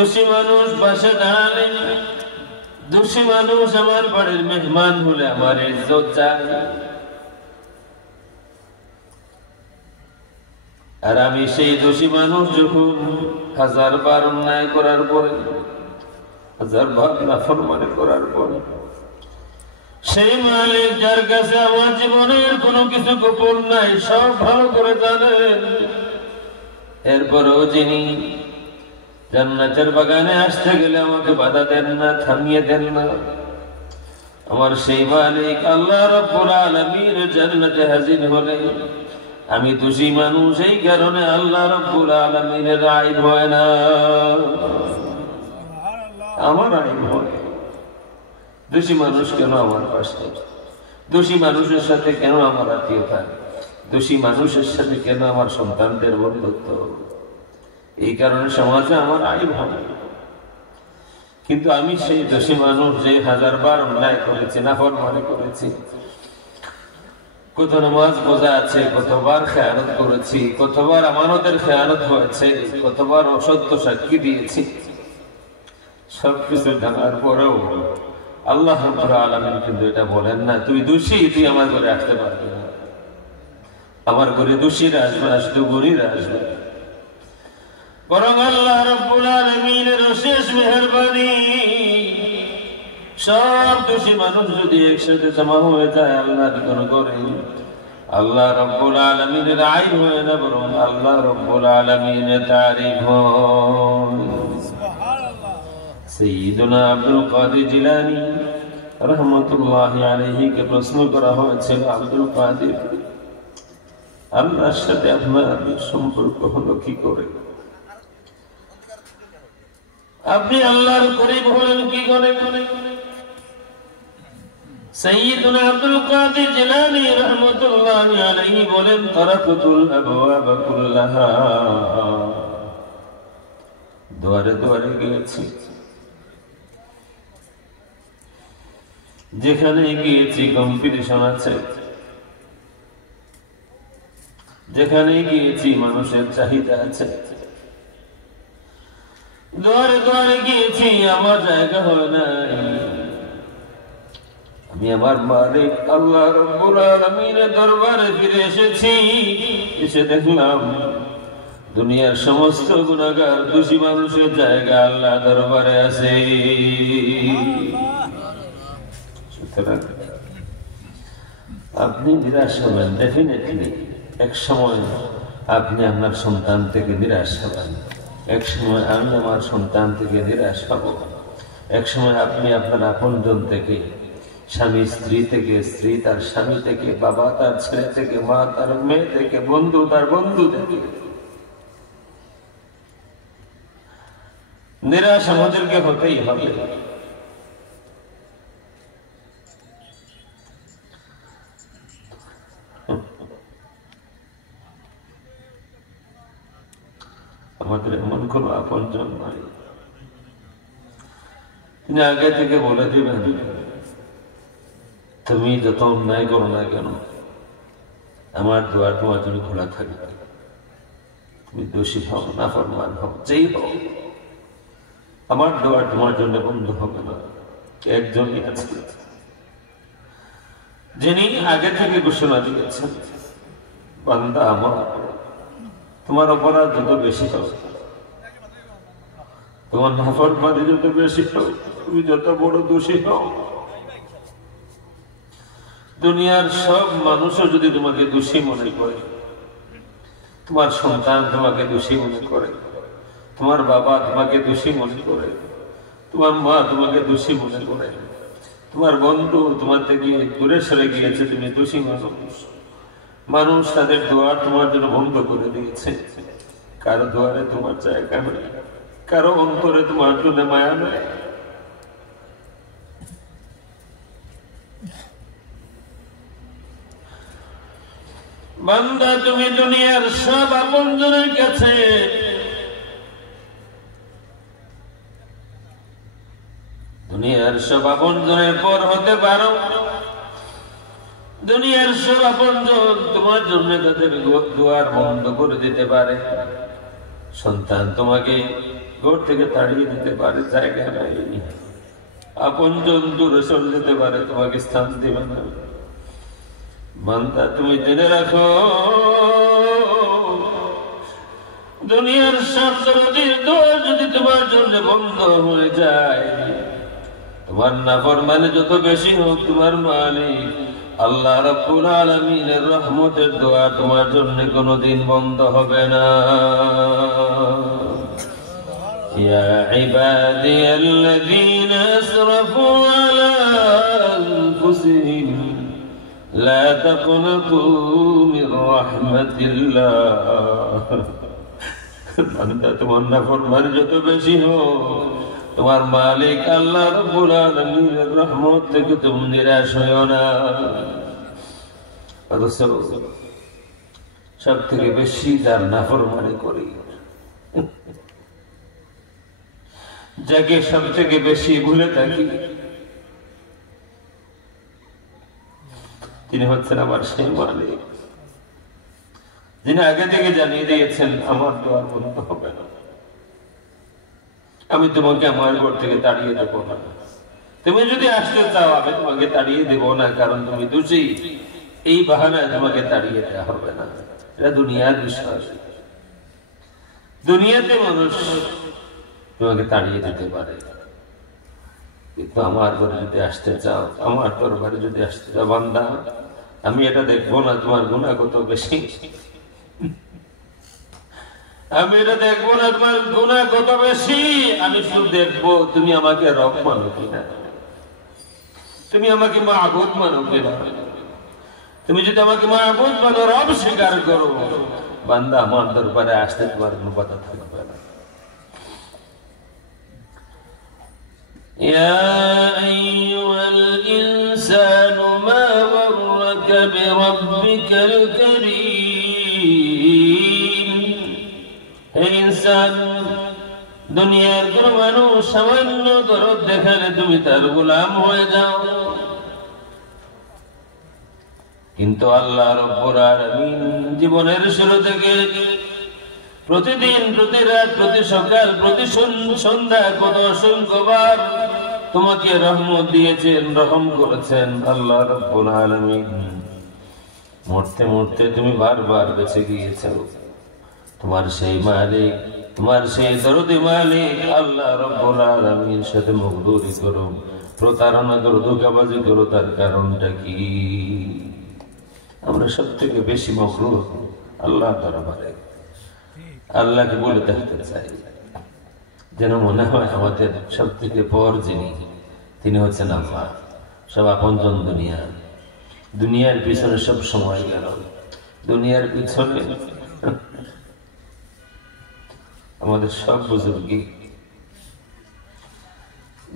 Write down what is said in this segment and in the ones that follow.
দোষী মানুষ বাসা দাঁড়ালে, দোষী মানুষ আমার বাড়ির মেহমান হলে আমার ইজ্জত যায়। আর আমি সেই দোষী মানুষ যখন 1000 বার অন্যায় করার পরে, 1000 বার নাফরমানি করার পরে, সেই মালিক যার কাছে আমার জীবনের কোনো কিছু গোপন নাই, সব ভালো করে জানেন, এরপরেও যিনি জান্নাতের বাগানে আসতে গেলে আমাকে বাধা দেন না, থামিয়ে দেন না, আমার সেই মালিক আল্লাহ রাব্বুল আলামিন জান্নাতে হাজির হলে আমি দোষী মানুষ, এই কারণে আল্লাহ রাব্বুল আলামিনের আইন হয় না, আমার আইন হয়। দোষী মানুষ কেন আমার পাশে? দোষী মানুষের সাথে কেন আমার আত্মীয়তা? দোষী মানুষের সাথে কেন আমার সন্তানদের বন্ধুত্ব? এই কারণে সমাজে আমার আইন হবে। কিন্তু আমি সেই দোষী মানুষ যে 1000 বার অন্যায় করেছি, নাফরমানি করেছি, কত নামাজ রোজা আছে, কতবার খেয়ানত করেছি, কতবার আমানতের খেয়ানত হয়েছে, কতবার অসত্য সাক্ষী দিয়েছি, সবকিছু জানার পরেও আল্লাহ রাব্বুল আলামিন কিন্তু এটা বলেন না তুই দোষী, তুই আমার ঘরে আসতে পারবি না। আমার ঘরে দোষীরা আসবে না, শুধু গরীরা আসবে। বরং আল্লাহ রাব্বুল আলামিনের অশেষ মেহেরবানি, সব দোষী মানুষ যদি একসাথে জমা হয়ে যায় আল্লাহর ঘরে, আল্লাহ রাব্বুল আলামিনের আইন হয় না, বরং আল্লাহ রাব্বুল আলামিনের তারিফ হয়। সাইয়্যিদুনা আব্দুল কাদের জিলানী রাহমাতুল্লাহি আলাইহি কে প্রশ্ন করা হয়েছিল, আব্দুল কাদের, আল্লাহর সাথে আপনার সম্পর্ক হলো কি করে? আপনি আল্লাহর করিব হলেন কি করে? সাইয়্যিদুনা আব্দুল কাদের জিলানী রাহমাতুল্লাহি আলাইহি বলেন, তারাকুতুল আবওয়াবা কুল্লাহা, দুয়ারে দুয়ারে গিয়েছি, যেখানে গিয়েছি কম্পিটিশন আছে, যেখানে গিয়েছি মানুষের চাহিদা আছে, দুয়ারে দুয়ারে গিয়েছি, আমার জায়গা হয় না। আমি আমার মালিক আল্লাহ রাব্বুল আলামিনের দরবারে ফিরে এসেছি, এসে দেখলাম দুনিয়ার সমস্ত গুনাহগার দোষী মানুষের জায়গা আল্লাহ দরবারে আছে। সুতরাং আপনি নিরাশ হবেন, ডেফিনেটলি এক সময় আপনি আপনার সন্তান থেকে নিরাশ হবেন, এক সময় আমি আমার সন্তান থেকে নিরাশ হব, এক সময় আপনি আপনার আপনজন থেকে, স্বামী স্ত্রী থেকে, স্ত্রী তার স্বামী থেকে, বাবা তার ছেলে থেকে, মা তার মেয়ে থেকে, বন্ধু তার বন্ধু থেকে নিরাশ আমাদেরকে হতেই হবে। আমাদের এমন কোন আপনজন নাই, তিনি আগে থেকে বলে দিবেন তুমি যত অন্যায় করো না কেন, আমার দুয়ার তোমার জন্য খোলা থাকবে, তুমি দোষী হও, নাফরমান হও, যেই হও, আমার দুয়ার তোমার জন্য বন্ধ হবে না। একজনই আছে যিনি আগে থেকে ঘোষণা দিয়েছেন, বান্দা আমার, তোমার অপরাধ যত বেশি হবে, তোমার নাফরমানি যত বেশি হবে, তুমি যত বড় দোষী হও, দুনিয়ার সব মানুষও যদি তোমাকে দোষী মনে করে, তোমার সন্তান তোমাকে দোষী মনে করে, তোমার বাবা তোমাকে দোষী মনে করে, তোমার মা তোমাকে দোষী মনে করে, তোমার বন্ধু তোমার থেকে দূরে সরে গিয়েছে, তুমি দোষী মানুষ, মানুষ তাদের দুয়ার তোমার জন্য বন্ধ করে দিয়েছে, কারো দুয়ারে তোমার জায়গা নেই, কারো অন্তরে তোমার জন্য মায়া নেই। বান্দা তুমি দুনিয়ার সব আপনজনের কাছে দুনিয়ার সব আপনজনের পর হতে পারো, দুনিয়ার সব আপনজন তোমার জন্য তাদের দুয়ার বন্ধ করে দিতে পারে, সন্তান তোমাকে ঘর থেকে তাড়িয়ে দিতে পারে, জায়গা নাই, আপনজন দূরে চলে যেতে পারে, তোমাকে স্থান দেবে না। বান্দা তুমি জেনে রাখো, দুনিয়ার সব দরদির দোয়া যদি তোমার জন্য বন্ধ হয়ে যায়, তোমার নাফরমানি যত বেশি হোক, তোমার মালিক আল্লাহ রাব্বুল আলামিনের রহমতের দোয়া তোমার জন্য কোনোদিন বন্ধ হবে না। ইয়া ইবাদিয়াল্লাযীনা আসরাফু আলা আনফুসিহিম লা তাকনাতু মির রাহমাতিল্লাহ। বান্দা তোমার নাফরমানি যত বেশি হোক, তোমার মালিক আল্লাহ রাব্বুল আলামিনের রহমত থেকে তুমি নিরাশ হয়ো না। সব থেকে বেশি যার নাফরমানি করি, যাকে সব থেকে বেশি ভুলে থাকি, তিনি হচ্ছেন আমার সেই মালিক, যিনি আগে থেকে জানিয়ে দিয়েছেন আমার দোয়া বন্ধ হবে না, আমি তোমাকে আমার ঘর থেকে তাড়িয়ে দেবো না। তুমি যদি আসতে চাও আমি তোমাকে তাড়িয়ে দেবো না, কারণ তুমি দোষী, এই বাহানায় তোমাকে তাড়িয়ে দেওয়া হবে না। এটা দুনিয়ার বিশ্বাস। দুনিয়াতে মানুষ তোমাকে তাড়িয়ে দিতে পারে, কিন্তু আমার ঘরে যদি আসতে চাও, আমার দরবারে যদি আসতে চাও, বান্দা আমি এটা দেখবো না তোমার গুনাহ কত বেশি, আমি এটা দেখবো না তোমার গুনাহ কত বেশি, আমি শুধু দেখবো তুমি আমাকে রব মানো কিনা, তুমি আমাকে মাবুদ মানো কিনা। তুমি যদি আমাকে মাবুদ মানো, রব স্বীকার করো, বান্দা আমার দরবারে আসতে তোমার কোনো বাধা থাকবে না। ইয়া আইয়ুহাল ইনসানু মা গাররাকা বিরাব্বিকাল কারীম। হে ইনসান, দুনিয়ার কোন মানুষ সামান্য দরদ দেখালে তুমি তার গোলাম হয়ে যাও, কিন্তু আল্লাহ রাব্বুল আলামিন জীবনের শুরু থেকে প্রতিদিন, প্রতি রাত, প্রতি সকাল, প্রতি সন্ধ্যা কত অসংখ্যবার তোমাকে রহমত দিয়েছেন, রহম করেছেন আল্লাহ রাব্বুল আলামিন। মরতে মরতে তুমি বারবার বেঁচে গিয়েছ, তোমার সেই মালিক, তোমার সেই দরদি মালিক আল্লাহ রাব্বুল আলামিনের সাথে মুখদুরি করো, প্রতারণা করো, ধোঁকাবাজি করো, তার কারণটা কি? আমরা সব থেকে বেশি মখলুক আল্লাহ দরবারে আল্লাহকে বলে দেখতে চাই, যেন মনে হয় আমাদের সব থেকে পর যিনি, তিনি হচ্ছেন আল্লাহ। সব আপনজন দুনিয়া, দুনিয়ার পিছনে সব সময় গেল, দুনিয়ার পিছনে আমাদের সব বুজুর্গি,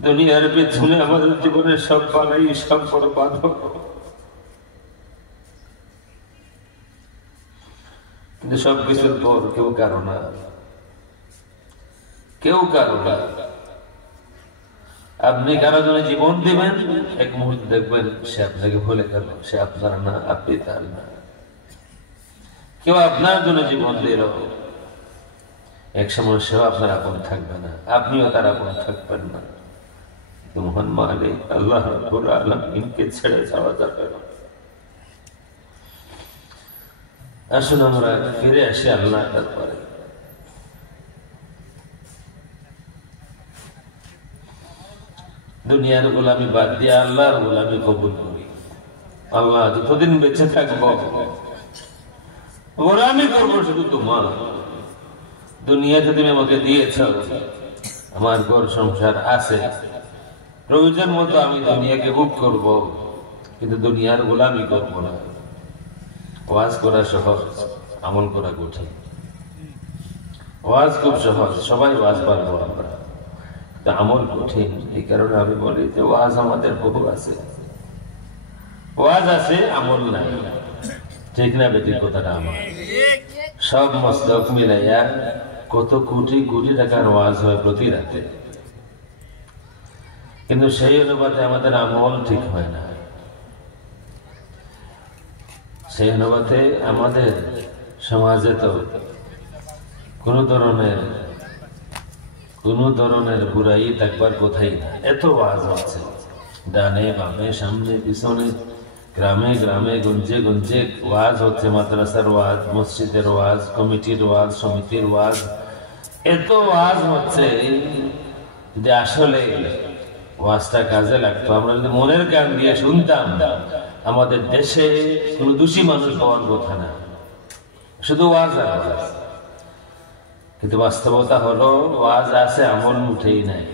দুনিয়ার পিছনে আমাদের জীবনের সব বালাই, সব বরবাদ। কিন্তু সবকিছুর পর কেউ কারো না, কেউ কারো না। আপনি কারো জন্য জীবন দিবেন, এক মুহূর্তে দেখবেন সে আপনাকে ভুলে গেল, সে আপনার না, আপনি তার না। কেউ আপনার জন্য জীবন দিল, এক সময় সেও আপনার আপন থাকবে না, আপনিও তার আপন থাকবেন না। মহান মালিক আল্লাহ রাব্বুল আলামিনকে ছেড়ে যাওয়া যাবে না। আসুন আমরা ফিরে আসি আল্লাহর দরবারে। দুনিয়ার গোলামি বাদ দিয়ে আল্লাহর গোলামি কবুল করি। আল্লাহ যতদিন বেঁচে থাকবো গোলামি করবো শুধু তোমার। দুনিয়াতে তুমি আমাকে দিয়েছ, আমার ঘর সংসার আছে, প্রয়োজন মতো আমি দুনিয়াকে ভোগ করব, কিন্তু দুনিয়ার গোলামি করবো না। ওয়াজ করা সহজ, আমল করা কঠিন। ওয়াজ খুব সহজ, সবাই ওয়াজ পারবো আমরা, আমল কঠিন। এই কারণে আমি বলি যে ওয়াজ আমাদের বহু আছে, ওয়াজ আছে, আমল নাই। ঠিক না বেটির কথাটা? আমার সব মস্তক মিলাইয়া কত কোটি কোটি টাকার ওয়াজ হয় প্রতি রাতে, কিন্তু সেই অনুপাতে আমাদের আমল ঠিক হয় না। সেই অনুপাতে আমাদের সমাজে তো কোনো ধরনের বুড়াই দেখবার কোথায় না। এত ওয়াজ হচ্ছে, ডানে বামে সামনে পিছনে, গ্রামে গ্রামে গঞ্জে গঞ্জে ওয়াজ হচ্ছে, মাদ্রাসার ওয়াজ, মসজিদের ওয়াজ, কমিটির ওয়াজ, সমিতির ওয়াজ, এত ওয়াজ হচ্ছে। যদি আসলে ওয়াজটা কাজে লাগতো, আমরা যদি মনের কান দিয়ে শুনতাম, আমাদের দেশে কোনো দোষী মানুষ হওয়ার কথা না, শুধু ওয়াজ আর ওয়াজ। কিন্তু বাস্তবতা হলো ওয়াজ আছে, আমল মুঠেই নাই।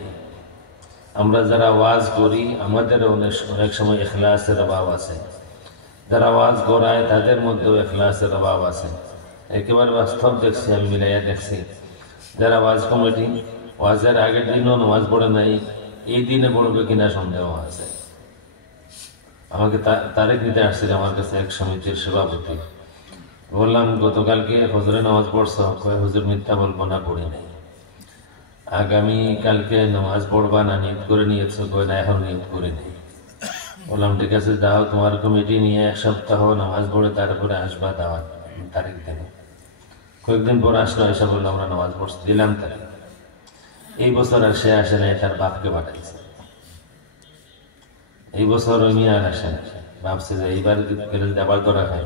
আমরা যারা ওয়াজ করি আমাদের অনেক সময় ইখলাসের অভাব আছে, যারা ওয়াজ করায় তাদের মধ্যেও ইখলাসের অভাব আছে। একেবারে বাস্তব দেখছি, আমি মিলাইয়া দেখছি। যারা ওয়াজ কমিটি ওয়াজের আগের দিনও নামাজ পড়ে নাই, এই দিনে পড়বে কিনা সন্দেহ আছে। আমাকে তারেক নিতে আসছিল আমার কাছে এক সমিতির সভাপতি। বললাম, গতকালকে হজরে নামাজ পড়ছো? হুজুর মিথ্যা বলবো না, পড়ি নাই। আগামী কালকে নামাজ পড়বা না নিয়ত করে নিয়েছো? না, এখন নিয়ত করে নেই। বললাম, ঠিক আছে, যাও তোমার কমিটি নিয়ে এক সপ্তাহ নামাজ পড়ে তারপরে আসবা দাওয়াত তারিখ দেবে। কয়েকদিন পর আসলো, এসে বললো আমরা নামাজ পড়ছি, দিলাম তারিখ। এই বছর আর সে আসে নাই, তার বাপকে পাঠাইছে। এই বছর ওই মেয়ে আর আসে না, ভাবছে যে এইবার গেলে আবার ধরা খাই।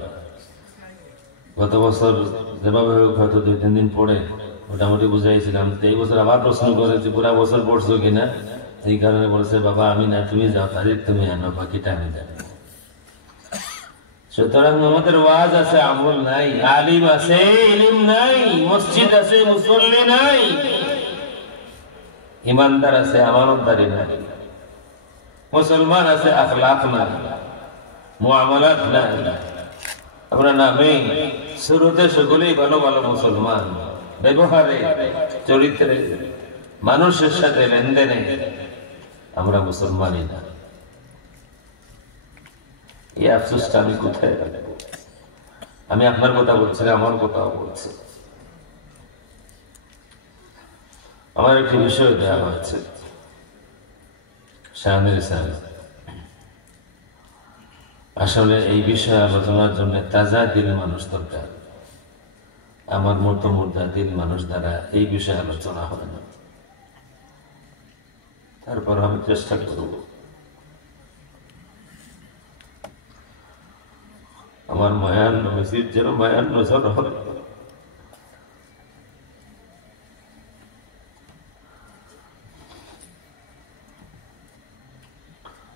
গত বছর যেভাবে হোক হয়তো 2-3 দিন পরে মোটামুটি বুঝাইছিলাম। এই বছর আবার প্রশ্ন করে যে পুরা বছর পড়ছো কিনা। এই কারণে বলেছে, বাবা আমি না, তুমি যাও, তারিখ তুমি আনো, বাকিটা আমি জানি। সুতরাং আমাদের ওয়াজ আছে, আমল নাই। আলিম আছে, ইলম নাই। মসজিদ আছে, মুসল্লি নাই। ইমানদার আছে, আমানতদারি নাই। মুসলমান আছে, আখলাক নাই, মুআমালাত নাই। আমরা নামে শুরুতে সকলেই ভালো ভালো মুসলমান, ব্যবহারে, চরিত্রে, মানুষের সাথে লেনদেনে আমরা মুসলমানই না। এই আফসোসটা আমি কোথায় রাখবো? আমি আপনার কথা বলছি না, আমার কথাও বলছি। আমার একটি বিষয় দেওয়া হয়েছে, শাহানের ইসলাম। আসলে এই বিষয়ে আলোচনার জন্য তাজা দিল মানুষ দরকার। আমার মতো মুর্দা দিল মানুষ দ্বারা এই বিষয়ে আলোচনা হবে না। তারপর আমি চেষ্টা করব আমার মায়ান মসজিদ যেন মায়ান নজর হবে।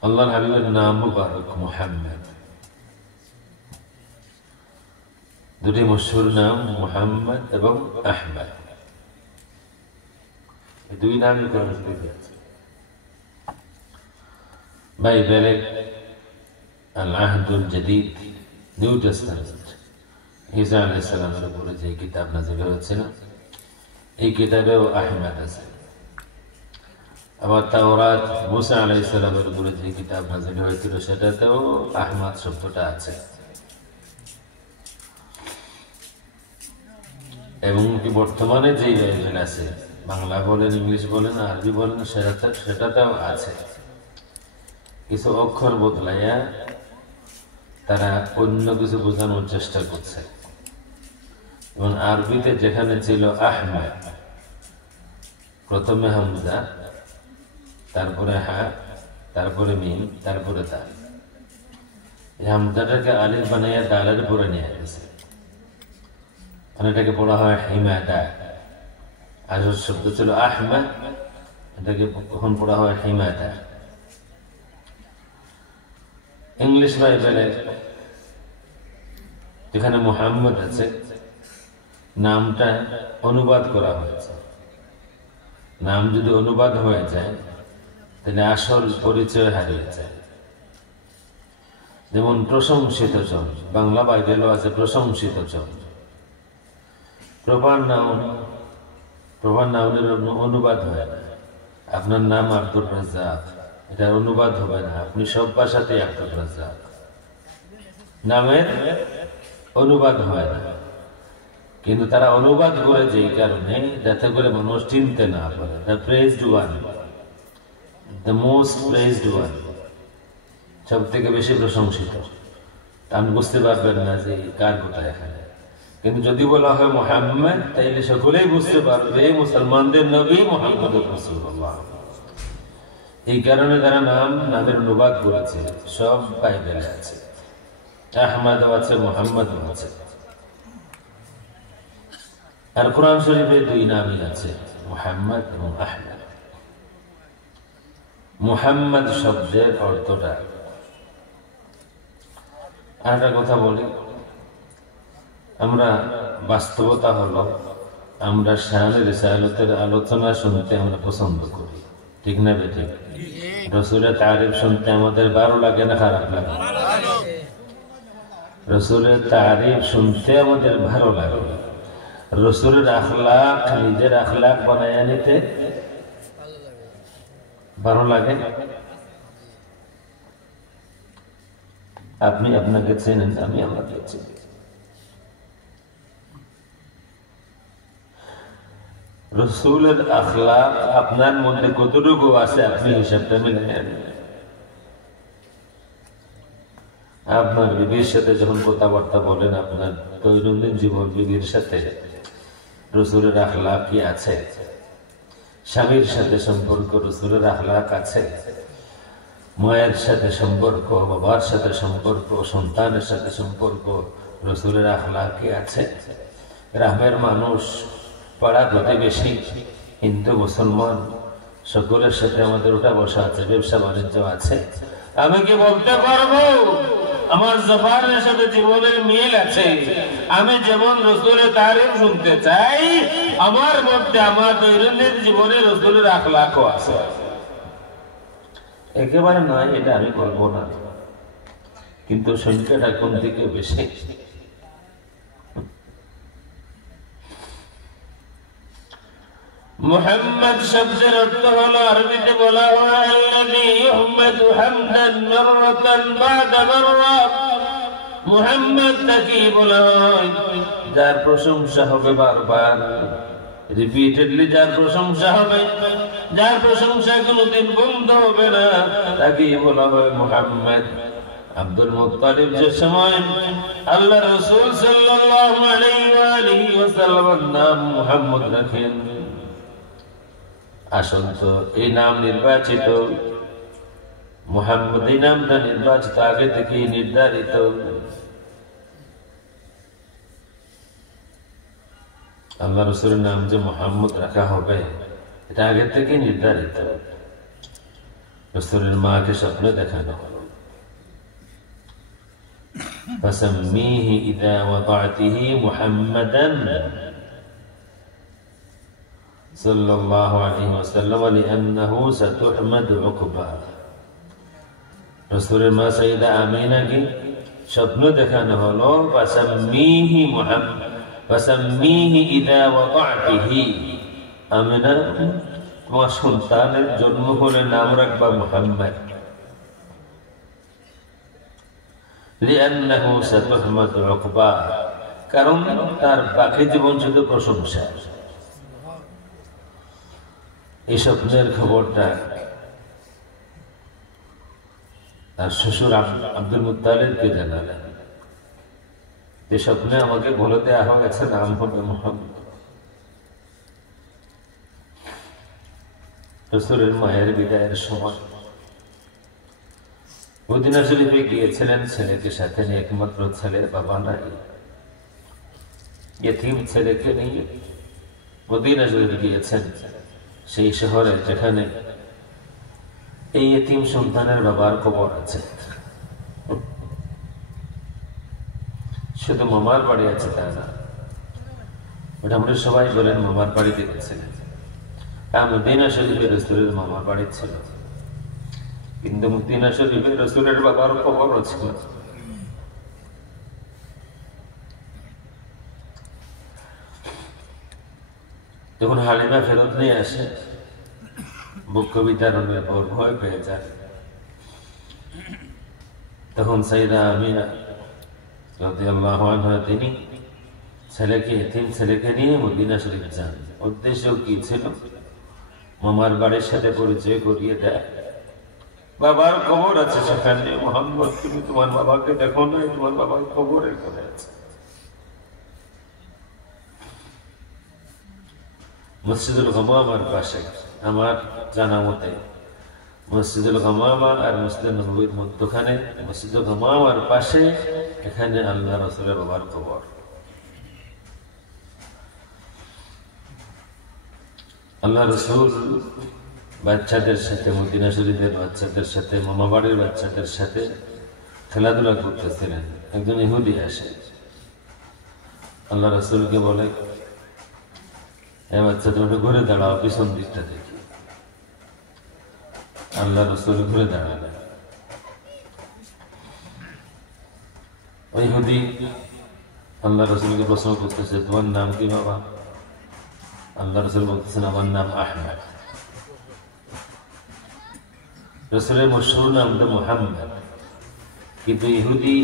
আল্লাহর হাবিবের নাম মুবারক মুহাম্মদ। দুটি মশহুর নাম মুহাম্মদ এবং আহমদ। দুই নামই কোরআন শরীফে আছে। বাইবেলে আল আহদুল জাদীদ, নিউ টেস্টামেন্ট, ঈসা আলাইহিস সালামের উপরে যে কিতাব নাযিল হয়েছিল, এই কিতাবেও আহমদ আছে। আবার তাওরাত মুসা আলাইহিস সালামের উপরে যে কিতাব নাযিল হয়েছিল সেটাতেও আহমদ শব্দটা আছে। এবং কি বর্তমানে যে বাইবেল আছে, বাংলা বলেন, ইংলিশ বলেন, আরবি বলেন, সেটাতেও আছে। কিছু অক্ষর বদলাইয়া তারা অন্য কিছু বোঝানোর চেষ্টা করছে। এবং আরবিতে যেখানে ছিল আহমদ, প্রথমে হামজা, তারপরে হা, তারপরে মিম, তারপরে দাল। এই হামজাটাকে আলিফ বানাইয়া দালের পরে নিয়ে গেছে। এটাকে পড়া হয় হিমাদা। আসল শব্দ ছিল আহমদ, এটাকে কখন পড়া হয় হিমাদা। ইংলিশ বাইবেলে যেখানে মুহাম্মদ আছে, নামটা অনুবাদ করা হয়েছে। নাম যদি অনুবাদ হয়ে যায় তাহলে আসল পরিচয় হারিয়ে যায়। যেমন প্রশংসিত জন, বাংলা বাইবেলও আছে প্রশংসিত জন। প্রপার নাউনের অনুবাদ হয় না। আপনার নাম আব্দুর রাজ্জাক, এটার অনুবাদ হবে না। আপনি সব ভাষাতেই আব্দুর রাজ্জাক, নামের অনুবাদ হয় না। কিন্তু তারা অনুবাদ করে যেই কারণে, যাতে করে মানুষ চিনতে না পারে। The praised one, the most praised one, সব থেকে বেশি প্রশংসিত। আপনি বুঝতে পারবেন না যে কার কথা এখানে। কিন্তু যদি বলা হয় মুহাম্মদ, তাইলে সকলেই বুঝতে পারবে মুসলমানদের নবী মুহাম্মদুর রাসূলুল্লাহ। এই কারণে তারা নামের অনুবাদ করেছে, সব বাইবেলে আছে। আহমদ আছে, মুহাম্মদ আছে। আর কোরআন শরীফে দুই নামই আছে, মুহাম্মদ এবং আহমদ। মুহাম্মদ শব্দের অর্থটা, আরেকটা কথা বলি, আমরা বাস্তবতা হলো আমরা শানে রিসালাতের আলোচনা শুনতে আমরা পছন্দ করি, ঠিক না বেটি? রসুলের তারিফ শুনতে আমাদের ভালো লাগে না খারাপ লাগে? রসুলের তারিফ শুনতে আমাদের ভালো লাগে। রসুলের আখলাক নিজের আখলাক বানায় নিতে ভালো লাগে। আপনি আপনাকে চেনেন, আমি আমাকে চিনি। রসুলের আখলাক আপনার মধ্যে কতটুকু আছে আপনি হিসাবটা মিলে নেন। আপনার বিবির সাথে যখন কথাবার্তা বলেন, আপনার দৈনন্দিন জীবন বিবির সাথে রসুলের আখলাক কি আছে? স্বামীর সাথে সম্পর্ক রসুলের আখলাক আছে? মায়ের সাথে সম্পর্ক, বাবার সাথে সম্পর্ক, সন্তানের সাথে সম্পর্ক রসুলের আখলাক কি আছে? গ্রামের মানুষ, পাড়া প্রতিবেশী, হিন্দু মুসলমান সকলের সাথে আমাদের ওটা বসা আছে, ব্যবসা বাণিজ্য আছে। আমি কি বলতে পারবো আমার জবানের সাথে জীবনের মিল আছে? আমি যেমন রসুলের তারিফ শুনতে চাই, আমার মধ্যে আমার দৈনন্দিন জীবনে রসুলের আখলাকও আছে। একেবারে নয় এটা আমি বলবো না, কিন্তু সংখ্যাটা কোন দিকে বেশি? মুহাম্মদ শব্দের অর্থ হলো, আরবিতে বলা হয় আল্লাযী ইউহমাদু হামদান মাররাতান বা'দা মাররা। মুহাম্মদ তাকে বলা হয় যার প্রশংসা হবে বারবার, রিপিটেডলি যার প্রশংসা হবে, যার প্রশংসা কোনোদিন বন্ধ হবে না, তাকেই বলা হয় মুহাম্মদ। আব্দুল মুত্তালিব যে সময় আল্লাহ রাসূল সাল্লাল্লাহু আলাইহি ওয়াসাল্লামের নাম মুহাম্মদ রাখেন, আসল তো এই নাম নির্বাচিত, মুহাম্মদ এই নামটা নির্বাচিত আগে থেকে নির্ধারিত। আল্লাহ রাসূলের নাম যে মুহাম্মদ রাখা হবে এটা আগে থেকে নির্ধারিত। রাসূলের মাকে স্বপ্নে দেখানো হলো, ফাসাম্মিহি ইযা ওয়াদা'তিহি মুহাম্মাদান সাল্লাল্লাহু আলাইহি ওয়াসাল্লাম লিআন্নাহু সাতুহমাদু উকবা। রাসূলের মা সাইয়্যিদা আমিনাকে স্বপ্ন দেখানো হলো, ফাসাম্মিহি মুহাম্মাদ, ফাসাম্মিহি ইযা ওয়াদা'তিহি, আমিনা তোমার সন্তানের জন্ম হলে নাম রাখবা মুহাম্মদ, লিআন্নাহু সাতুহমাদু উকবা, কারণ তার বাকি জীবন শুধু প্রশংসা। এই স্বপ্নের খবরটা তার শ্বশুর আব্দুল মুত্তালিবকে জানালেন, যে স্বপ্নে আমাকে বলে দেওয়া হয়েছে নাম হবে মুহাম্মদ। রাসূলের মায়ের বিদায়ের সময় মদিনা শরীফে গিয়েছিলেন ছেলেকে সাথে নিয়ে, একমাত্র ছেলের বাবা নাই, ইতিম ছেলেকে নিয়ে মদিনা শরীফে গিয়েছেন, সেই শহরে যেখানে এই ইতিম সন্তানের বাবার কবর আছে। শুধু মামার বাড়ি আছে তা না, মোটামুটি সবাই বলেন মামার বাড়ি দেখেছিলেন। মদিনা শরীফে রাসূলের মামার বাড়ি ছিল, কিন্তু মদিনা শরীফে রাসূলের বাবার কবরও ছিল। যখন হালিমা ফেরত নিয়ে আসে, বুক বিতারণের পর ভয় পেয়ে যায়, তখন সাইয়্যিদা আমিনা রাদিয়াল্লাহু আনহা তিনি ছেলেকে নিয়ে মদিনা শরীফ যান। উদ্দেশ্য কি ছিল? মামার বাড়ির সাথে পরিচয় করিয়ে দেয়, বাবার কবর আছে সেখানে, মুহাম্মদ তুমি তোমার বাবাকে দেখো না, তোমার বাবার কবর এখানে আছে। মসজিদুল গমামার পাশে, আমার জানা মতে মসজিদুল গমামা আর মসজিদ নববীর মধ্যখানে, মসজিদুল গমামার পাশে এখানে আল্লাহ রাসূলের বাবার কবর। আল্লাহ রাসূল বাচ্চাদের সাথে, মদিনা শরীফের বাচ্চাদের সাথে, মামা বাড়ির বাচ্চাদের সাথে খেলাধুলা করতেছিলেন। একজন ইহুদি আসে, আল্লাহ রাসূলকে বলে, এ বাচ্চা তুমি ঘুরে দাঁড়াও, পিছন দিকটা দেখি। আল্লাহ রাসূল ঘুরে দাঁড়ালেন। ওই ইহুদি আল্লাহ রাসূলকে প্রশ্ন করতেছে, তোমার নাম কি বাবা? আল্লাহ রাসূল বলতেছেন, আমার নাম আহমদ। রাসূলের মশহুর নামটা মুহাম্মদ, কিন্তু ইহুদি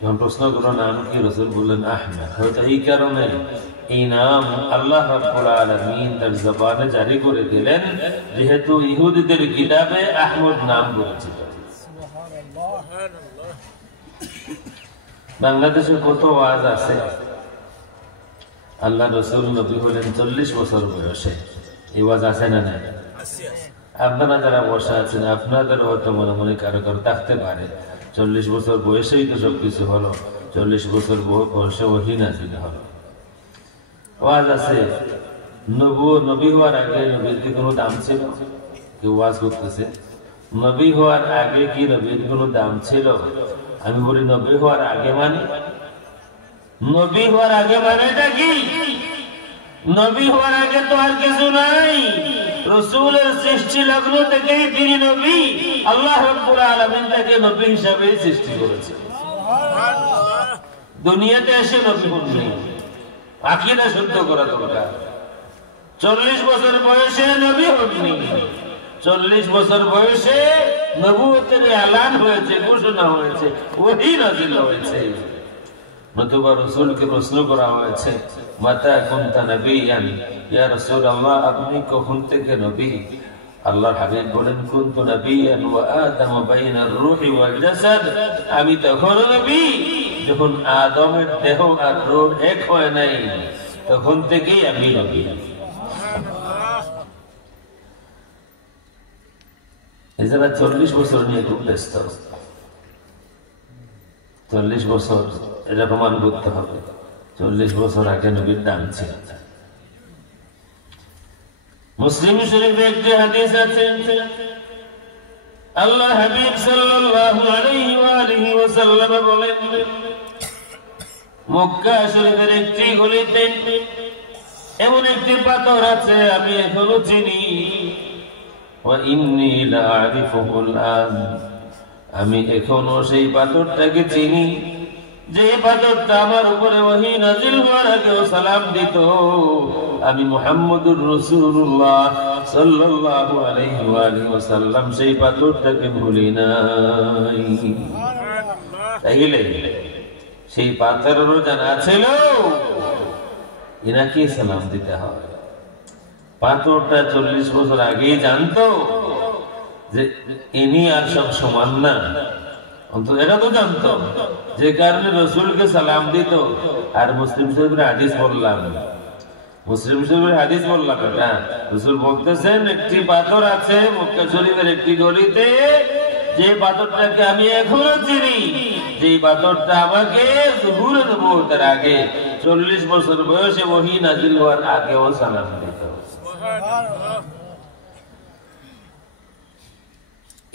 যখন প্রশ্ন করলো নাম কি, রাসূল বললেন আহমদ। হয়তো এই কারণে এই নাম আল্লাহ রাব্বুল আলামিন তার জবানে জারি করে দিলেন, যেহেতু ইহুদিদের কিতাবে আহমদ নাম রয়েছে। বাংলাদেশে কত ওয়াজ আছে, আল্লাহ রাসূল নবী হলেন 40 বছর বয়সে, এই ওয়াজ আছে না নাই? আপনারা যারা বসা আছেন, আপনাদের হয়তো মনে মনে কারো কারো থাকতে পারে 40 বছর বয়সেই তো সবকিছু হলো, 40 বছর বয়সে ওহী নাযিল হলো। ওয়াজ আছে, নবী হওয়ার আগে নবীর কি কোনো দাম ছিল? কেউ ওয়াজ করতেছে, নবী হওয়ার আগে কি নবীর কোনো দাম ছিল? আমি বলি নবী হওয়ার আগে মানে, নবী হওয়ার আগে মানেটা কি? নবী হওয়ার আগে তো আর কিছু নাই। রাসূলের সৃষ্টি লগ্ন থেকেই তিনি নবী। আল্লাহ রাব্বুল আলামিন তাকে নবী হিসেবে সৃষ্টি করেছে। সুবহানাল্লাহ। দুনিয়াতে এসে নবী হননি, আকীদা শুদ্ধ করা দরকার। 40 বছর বয়সে নবী হননি, 40 বছর বয়সে নবুয়তের এলান হয়েছে, ঘোষণা হয়েছে, ওহী নাযিল হয়েছে। নতুবা রাসূলকে প্রশ্ন করা হয়েছে, মাতা কুনতা নবিয়ান, ইয়া রাসূলুল্লাহ আপনি কখন থেকে নবী? আল্লাহর হাবিব বলেন, কুনতু নবিয়ান ওয়া আদম বাইনার রূহি ওয়াল জাসাদ, আমি তখন নবী যখন আদমের দেহ আর রূহ এক হয় নাই, তখন থেকেই আমি নবী। এছাড়া 40 বছর নিয়ে খুব ব্যস্ত। 40 বছর এটা প্রমাণ করতে হবে, 40 বছর আগে নবীর দাম ছিল। মুসলিম শরীফে একটি হাদিস আছে, আল্লাহ হাবিব সাল্লাল্লাহু আলাইহি ওয়া আলিহি ওয়াসাল্লাম বলেন, মক্কা শরীফের একটি গলিতে এমন একটি পাথর আছে আমি এখনো চিনি, ওয়া ইন্নী লা আরিফুল আন, আমি এখনো সেই পাথরটাকে চিনি, যে পাথরটা আমার উপরে ওহী নাযিল হওয়ার আগেও সালাম দিত। আমি মুহাম্মদুর রাসূলুল্লাহ সাল্লাল্লাহু আলাইহি ওয়া আলিহি ওয়াসাল্লাম সেই পাথরটাকে ভুলি নাই। তাইলে সেই পাথরেরও জানা ছিল এনাকে সালাম দিতে হয়। পাথরটা 40 বছর আগেই জানতো যে ইনি আর সব সমান না, অন্তত এটা তো জানতো, যে কারণে রাসূলকে সালাম দিত। আর মুসলিম শরীফের হাদিস বললাম, মুসলিম শরীফের হাদিস বললাম, এটা রাসূল বলতেছেন একটি পাথর আছে মক্কা শরীফের একটি গলিতে, যে পাথরটাকে আমি এখনো চিনি, যে পাথরটা আমাকে যুহুরে নবুয়তের আগে 40 বছর বয়সে ওহী নাযিল হওয়ার আগেও সালাম দিত। সুবহানাল্লাহ।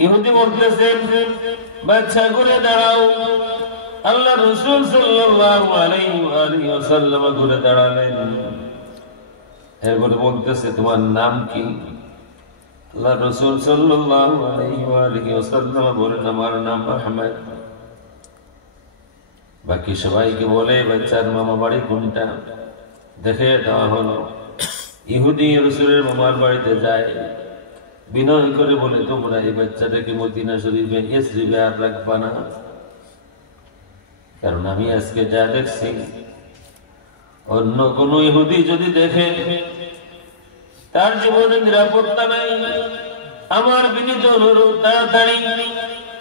ইহুদি বলতেছেন, বাচ্চা ঘুরে দাঁড়াও। আল্লাহ রাসূল সাল্লাল্লাহু আলাইহি ওয়া আলিহি ওয়াসাল্লাম ঘুরে দাঁড়ালেন। এরপরে বলতেছে, তোমার নাম কি? আল্লাহ রাসূল সাল্লাল্লাহু আলাইহি ওয়া আলিহি ওয়াসাল্লাম বলেন, আমার নাম আহমদ। বাকি সবাইকে বলে, বাচ্চার মামা বাড়ি কোনটা দেখে দেওয়া হলো। ইহুদি রাসূলের মামার বাড়িতে যায়, বিনয় করে বলে, তোমরা এই বাচ্চাটাকে মদিনা শরীফে ইসরিবে আর রাখবা না, কারণ আমি আজকে যা দেখছি অন্য কোন ইহুদি যদি দেখে তার জীবনে নিরাপত্তা নাই। আমার বিনীত অনুরোধ, তাড়াতাড়ি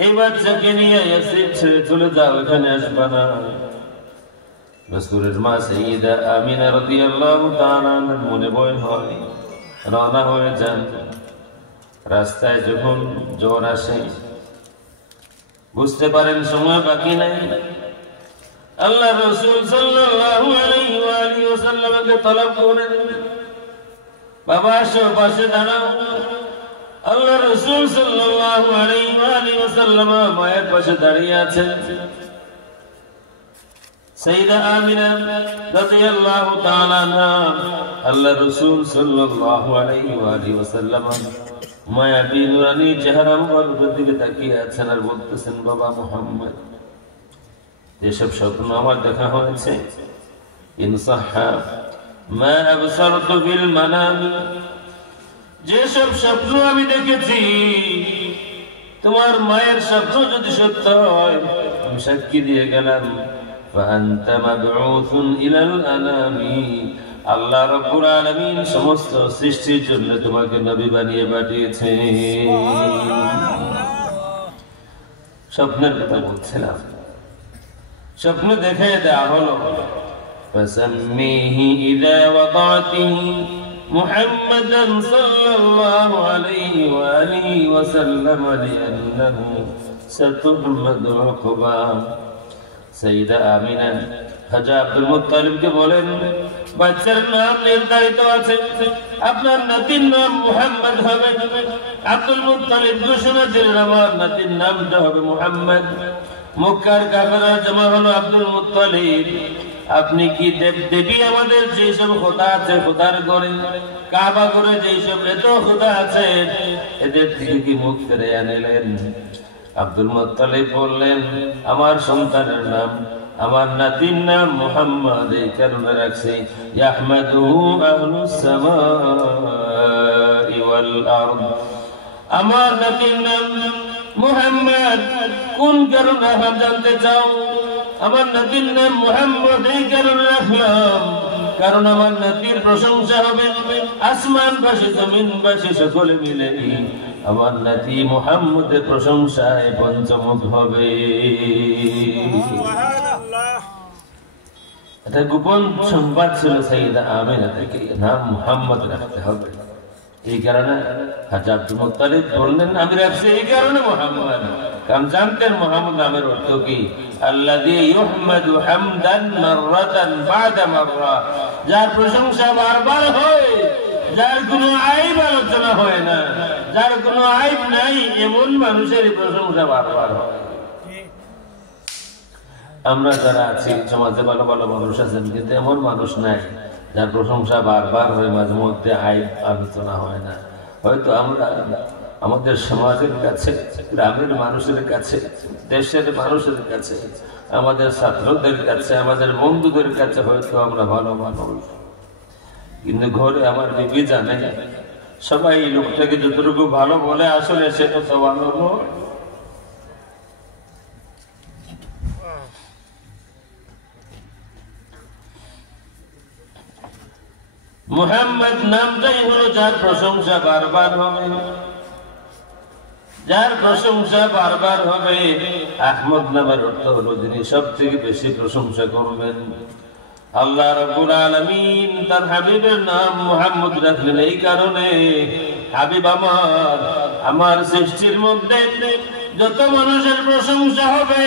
এই বাচ্চাকে নিয়ে ইসরিব ছেড়ে চলে যাও, এখানে আসবা না। রাসূলের মা সাইয়্যিদা আমিনা রাদিয়াল্লাহু তাআলা আনহার মনে ভয় হয়, রওনা হয়ে যান। রাস্তায় যখন জ্বর আসে, বুঝতে পারেন সময় বাকি নাই। আল্লাহ রাসূল সাল্লাল্লাহু আলাইহি ওয়া আলিহি ওয়াসাল্লামকে তলব করেন, বাবা আসো, পাশে দাঁড়াও। আল্লাহ রাসূল সাল্লাল্লাহু আলাইহি ওয়া আলিহি ওয়াসাল্লাম মায়ের পাশে দাঁড়িয়ে আছেন। সাইয়্যিদা আমিনা রাদিয়াল্লাহু তাআলা আনহা আল্লাহ রাসূল সাল্লাল্লাহু আলাইহি ওয়া আলিহি ওয়াসাল্লাম মায়াবী নুরানি চেহারা মুবারকের দিকে তাকিয়ে আছেন আর বলতেছেন, বাবা মুহাম্মদ, যেসব স্বপ্ন আমার দেখা হয়েছে, ইনসাহা মা আবসারতু বিল মানাম, যেসব স্বপ্ন আমি দেখেছি, তোমার মায়ের স্বপ্ন যদি সত্য হয়, আমি সাক্ষী দিয়ে গেলাম, ফাআনতা মাবউসুন ইলাল আনামি, আল্লাহ রাব্বুল আলামিন সমস্ত সৃষ্টির জন্য তোমাকে নবী বানিয়ে পাঠিয়েছেন। স্বপ্নের কথা বলছিলাম, স্বপ্ন দেখে দেয়া হলো, ফাসাম্মিহি ইযা ওয়াদাতিহি মুহাম্মাদান সাল্লাল্লাহু আলাইহি ওয়া আলিহি ওয়া সাল্লাম লিআন্নাহু সাতুহমাদু উকবা। সাইয়্যিদা আমিনা হাজা আব্দুল মুত্তালিবকে বলেন, বাচ্চার নাম নির্ধারিত আছে, আপনার নাতির নাম মুহাম্মদ হবে। আব্দুল মুত্তালিব ঘোষণা দিলেন, আমার নাতির নামটা হবে মুহাম্মদ। মক্কার কাফেররা জমা হলো, আব্দুল মুত্তালিব, আপনি কি দেব দেবী আমাদের যেসব খোদা আছে খোদার করে, কাবা করে যেসব এত খোদা আছে, এদের থেকে কি মুখ ফিরে আনলেন? আব্দুল মুত্তালিব বললেন, আমার সন্তানের নাম, আমার নাতির নাম মুহাম্মদ এই কারণে রাখছি, ইয়াহমাদুহু আহলুস সামাই ওয়াল আরদ। আমার নাতির নাম মুহাম্মদ, কোন কারণে আপ জানতে চাও? আমার নাতির নাম মুহাম্মদ এই কারণে রাখলাম, কারণ আমার নাতির প্রশংসা হবে আসমানবাসী জমিনবাসী সকলে মিলে আমার নাতি মুহাম্মদের প্রশংসায় পঞ্চমুখ হবে। এটা গোপন সংবাদ ছিল সাইয়্যিদা আমিনা থেকে, নাম মুহাম্মদ রাখতে হবে। এই কারণে হাজা আব্দুল মুত্তালিব বললেন, আমি রাখছি এই কারণে মুহাম্মদ, কারণ জানতেন মুহাম্মদ নামের অর্থ কি, আল্লাযী ইউহমাদু হামদান মাররাতান বা'দা মাররা, যার প্রশংসা বারবার হয়, যার কোনো আইব আলোচনা হয় না, যার কোনো আইব নাই, এমন মানুষের প্রশংসা বারবার হয়। আমরা যারা আছি সমাজে ভালো ভালো মানুষ আছেন, কিন্তু এমন মানুষ নাই যার প্রশংসা বারবার হয়, মাঝে মধ্যে আইব আলোচনা হয় না। হয়তো আমরা আমাদের সমাজের কাছে, গ্রামের মানুষের কাছে, দেশের মানুষের কাছে, আমাদের ছাত্রদের কাছে, আমাদের বন্ধুদের কাছে হয়তো আমরা ভালো মানুষ, কিন্তু ঘরে আমার বিবি জানে সবাই লোকটাকে যতটুকু ভালো বলে আসলে সেটা তো ভালো নয়। মুহাম্মদ নামটাই হলো যার প্রশংসা বারবার হবে, যার প্রশংসা বারবার হবে। আহমদ নামের অর্থ হলো যিনি সব থেকে বেশি প্রশংসা করবেন। আল্লাহ রাব্বুল আলামিন তার হাবিবের নাম মুহাম্মদ রাখলেন এই কারণে, হাবিব আমার সৃষ্টির মধ্যে যত মানুষের প্রশংসা হবে,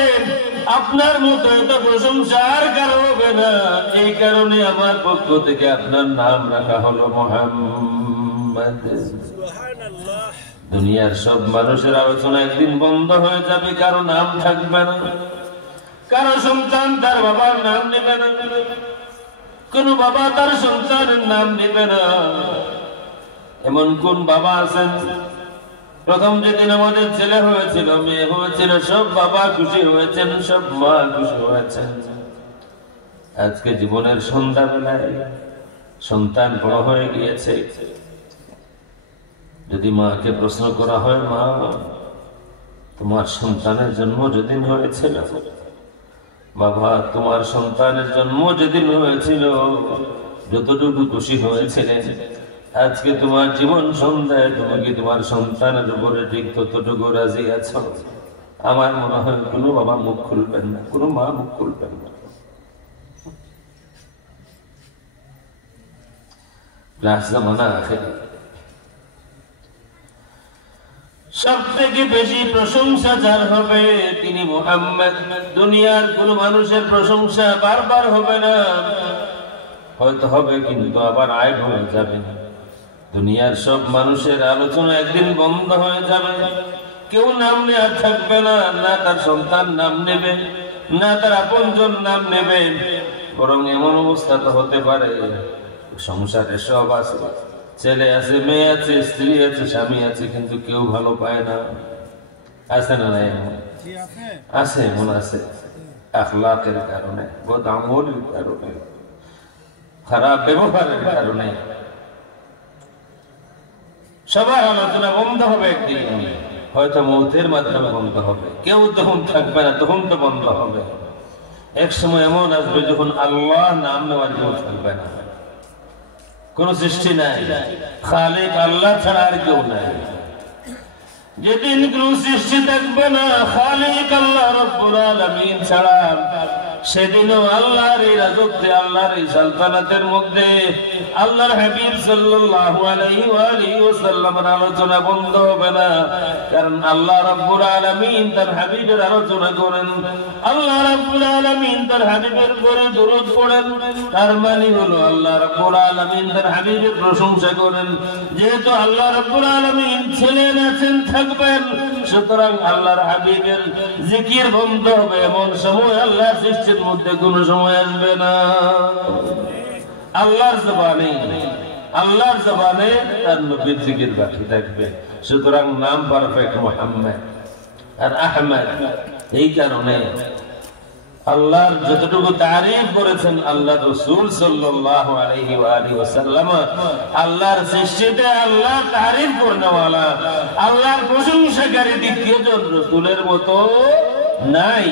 আপনার মতো এত প্রশংসা আর কারো হবে না। এই কারণে আমার পক্ষ থেকে আপনার নাম রাখা হলো মুহাম্মদ। সুবহানাল্লাহ। দুনিয়ার সব মানুষের আলোচনা একদিন বন্ধ হয়ে যাবে, কারো নাম থাকবে না, কারো সন্তান তার বাবার নাম নেবে না, কোন বাবা তার সন্তানের নাম নেবে না। এমন কোন বাবা আছেন, প্রথম যেদিন আমাদের ছেলে হয়েছিল, মেয়ে হয়েছিল, সব বাবা খুশি হয়েছেন, সব মা খুশি হয়েছেন। আজকে জীবনের সন্ধ্যাবেলায় সন্তান বড় হয়ে গিয়েছে, যদি মাকে প্রশ্ন করা হয়, মা তোমার সন্তানের জন্ম যেদিন হয়েছিল, বাবা তোমার সন্তানের জন্ম যেদিন হয়েছিল যতটুকু খুশি হয়েছিলেন, আজকে তোমার জীবন সন্ধ্যায় তুমি কি তোমার সন্তানের উপরে ঠিক ততটুকু রাজি আছো? আমার মনে হয় কোনো বাবা মুখ খুলবেন না, কোনো মা মুখ খুলবেন না। লাস্ট জামানা আখেরি। সবথেকে বেশি প্রশংসা যার হবে তিনি মুহাম্মদ। দুনিয়ার কোন মানুষের প্রশংসা বারবার হবে না, হয়তো হবে কিন্তু আবার আয় হয়ে যাবে। দুনিয়ার সব মানুষের আলোচনা একদিন বন্ধ হয়ে যাবে, কেউ নাম নেওয়া থাকবে না, না তার সন্তান নাম নেবে, না তার আপনজন নাম নেবে। বরং এমন অবস্থা তো হতে পারে সংসারে সব আছে, ছেলে আছে, মেয়ে আছে, স্ত্রী আছে, স্বামী আছে, কিন্তু কেউ ভালো পায় না। আছে না নাই? আছে, এমন আছে। আখলাকের কারণে, বদআমলের কারণে, খারাপ ব্যবহারের কারণে সবার আলোচনা বন্ধ হবে একদিন, হয়তো মৌতের মাধ্যমে বন্ধ হবে। কেউ তখন থাকবে না, তখন তো বন্ধ হবে। এক সময় এমন আসবে যখন আল্লাহ নাম নেওয়ার কেউ থাকবে না, কোন সৃষ্টি নাই, খালিক আল্লাহ ছাড়া আর কেউ নাই। যেদিন কোন সৃষ্টি থাকবে না খালিক আল্লাহ রাব্বুল আলামিন ছাড়া, সেদিনও আল্লাহর এই রাজত্বে, আল্লাহর এই সালতানাতের মধ্যে আল্লাহর হাবিব সাল্লাল্লাহু আলাইহি ওয়া আলিহি ওয়াসাল্লামের আলোচনা বন্ধ হবে না। কারণ আল্লাহ রাব্বুল আলামিন তার হাবিবের আলোচনা করেন, আল্লাহ রাব্বুল আলামিন তার হাবিবের উপরে দরুদ পড়েন। তার মানে হলো আল্লাহ রাব্বুল আলামিন তার হাবিবের প্রশংসা করেন। যেহেতু আল্লাহ রাব্বুল আলামিন ছিলেন, আছেন, থাকবেন, সুতরাং আল্লাহর হাবিবের জিকির বন্ধ হবে এমন সময় আল্লাহর সৃষ্টির মধ্যে কোন সময় আসবে না। আল্লাহর জবানে তার নবীর জিকির বাকি থাকবে। সুতরাং নাম পারফেক্ট মুহাম্মদ আর আহমদ। এই কারণে আল্লাহর যতটুকু তারিফ করেছেন আল্লাহ রাসূল সাল্লাল্লাহু আলাইহি ওয়া আলিহি ওয়াসাল্লাম, আল্লাহর সৃষ্টিতে আল্লাহ তারিফ করনেওয়ালা, আল্লাহর প্রশংসাকারী দ্বিতীয় জন রাসূলের মতো নাই।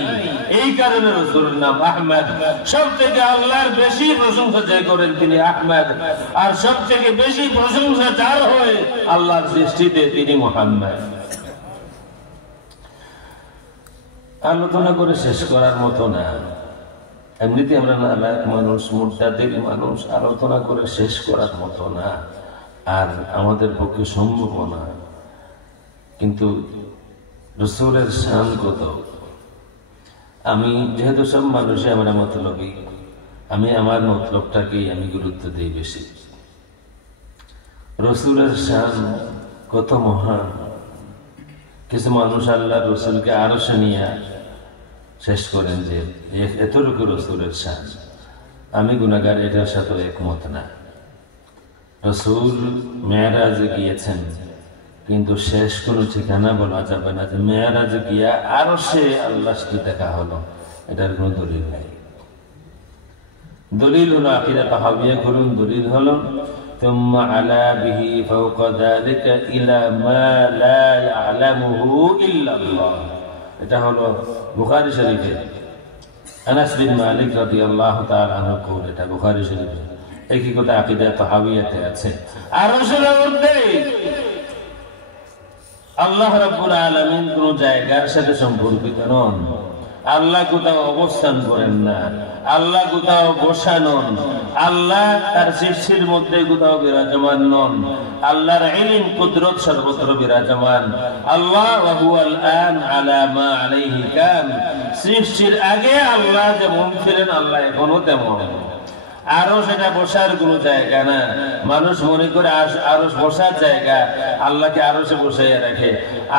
এই কারণে রাসূলের নাম আহমদ। সবথেকে আল্লাহর বেশি প্রশংসা যে করেন তিনি আহমদ, আর সবথেকে বেশি প্রশংসা যার হয় আল্লাহর সৃষ্টিতে তিনি মুহাম্মদ। আলোচনা করে শেষ করার মতো না, এমনিতে আমরা নালায়েক মানুষ, মুরতাদির মানুষ, আলোচনা করে শেষ করার মতো না, আর আমাদের পক্ষে সম্ভব না। কিন্তু রাসূলের শান কত! আমি যেহেতু সব মানুষই আমরা মতলবী, আমি আমার মতলবটাকেই আমি গুরুত্ব দিই বেশি। রাসূলের শান কত মহান! কিছু মানুষ আল্লাহ রাসূলকে আরশে নিয়ে শেষ করেন যে এতটুকু রাসূলের শান। আমি গুনাহগার, এটার সাথে একমত না। রাসূল মেরাজে গিয়েছেন, কিন্তু শেষ কোন ঠিকানা বলা যাবে না যে মেরাজে গিয়া আরশে আল্লাহর সাথে দেখা হলো, এটার কোনো দলিল নাই। দলিল হলো আকীদা তাহাবিয়া করুন, দলিল হলো ثم علا به فوق ذلك إلى ما لا يعلمه إلا الله। এটা হলো বুখারী শরীফে আনাস বিন মালিক রাদিয়াল্লাহু তাআলা আনহু কোট, এটা বুখারী শরীফে। একই কথা আকীদা তাহাবিয়াতে আছে। আরশের মধ্যে আল্লাহ রাব্বুল আলামিন কোন জায়গার সাথে সম্পর্কিত নন। আল্লাহ কোথাও অবস্থান করেন না, আল্লাহ কোথাও বসা নন, আল্লাহ তার সৃষ্টির মধ্যে কোথাও বিরাজমান নন। আল্লাহর ইলম কুদরত সর্বত্র বিরাজমান। আল্লাহ ওয়া হুয়াল আন আলা মা আলাইহি কান। সৃষ্টির আগে আল্লাহ যেমন ছিলেন আল্লাহ এখনো তেমন। আরশ এটা বসার কোনো জায়গা না। মানুষ মনে করে আরশ বসার জায়গা, আল্লাহকে আরশে বসাইয়া রাখে।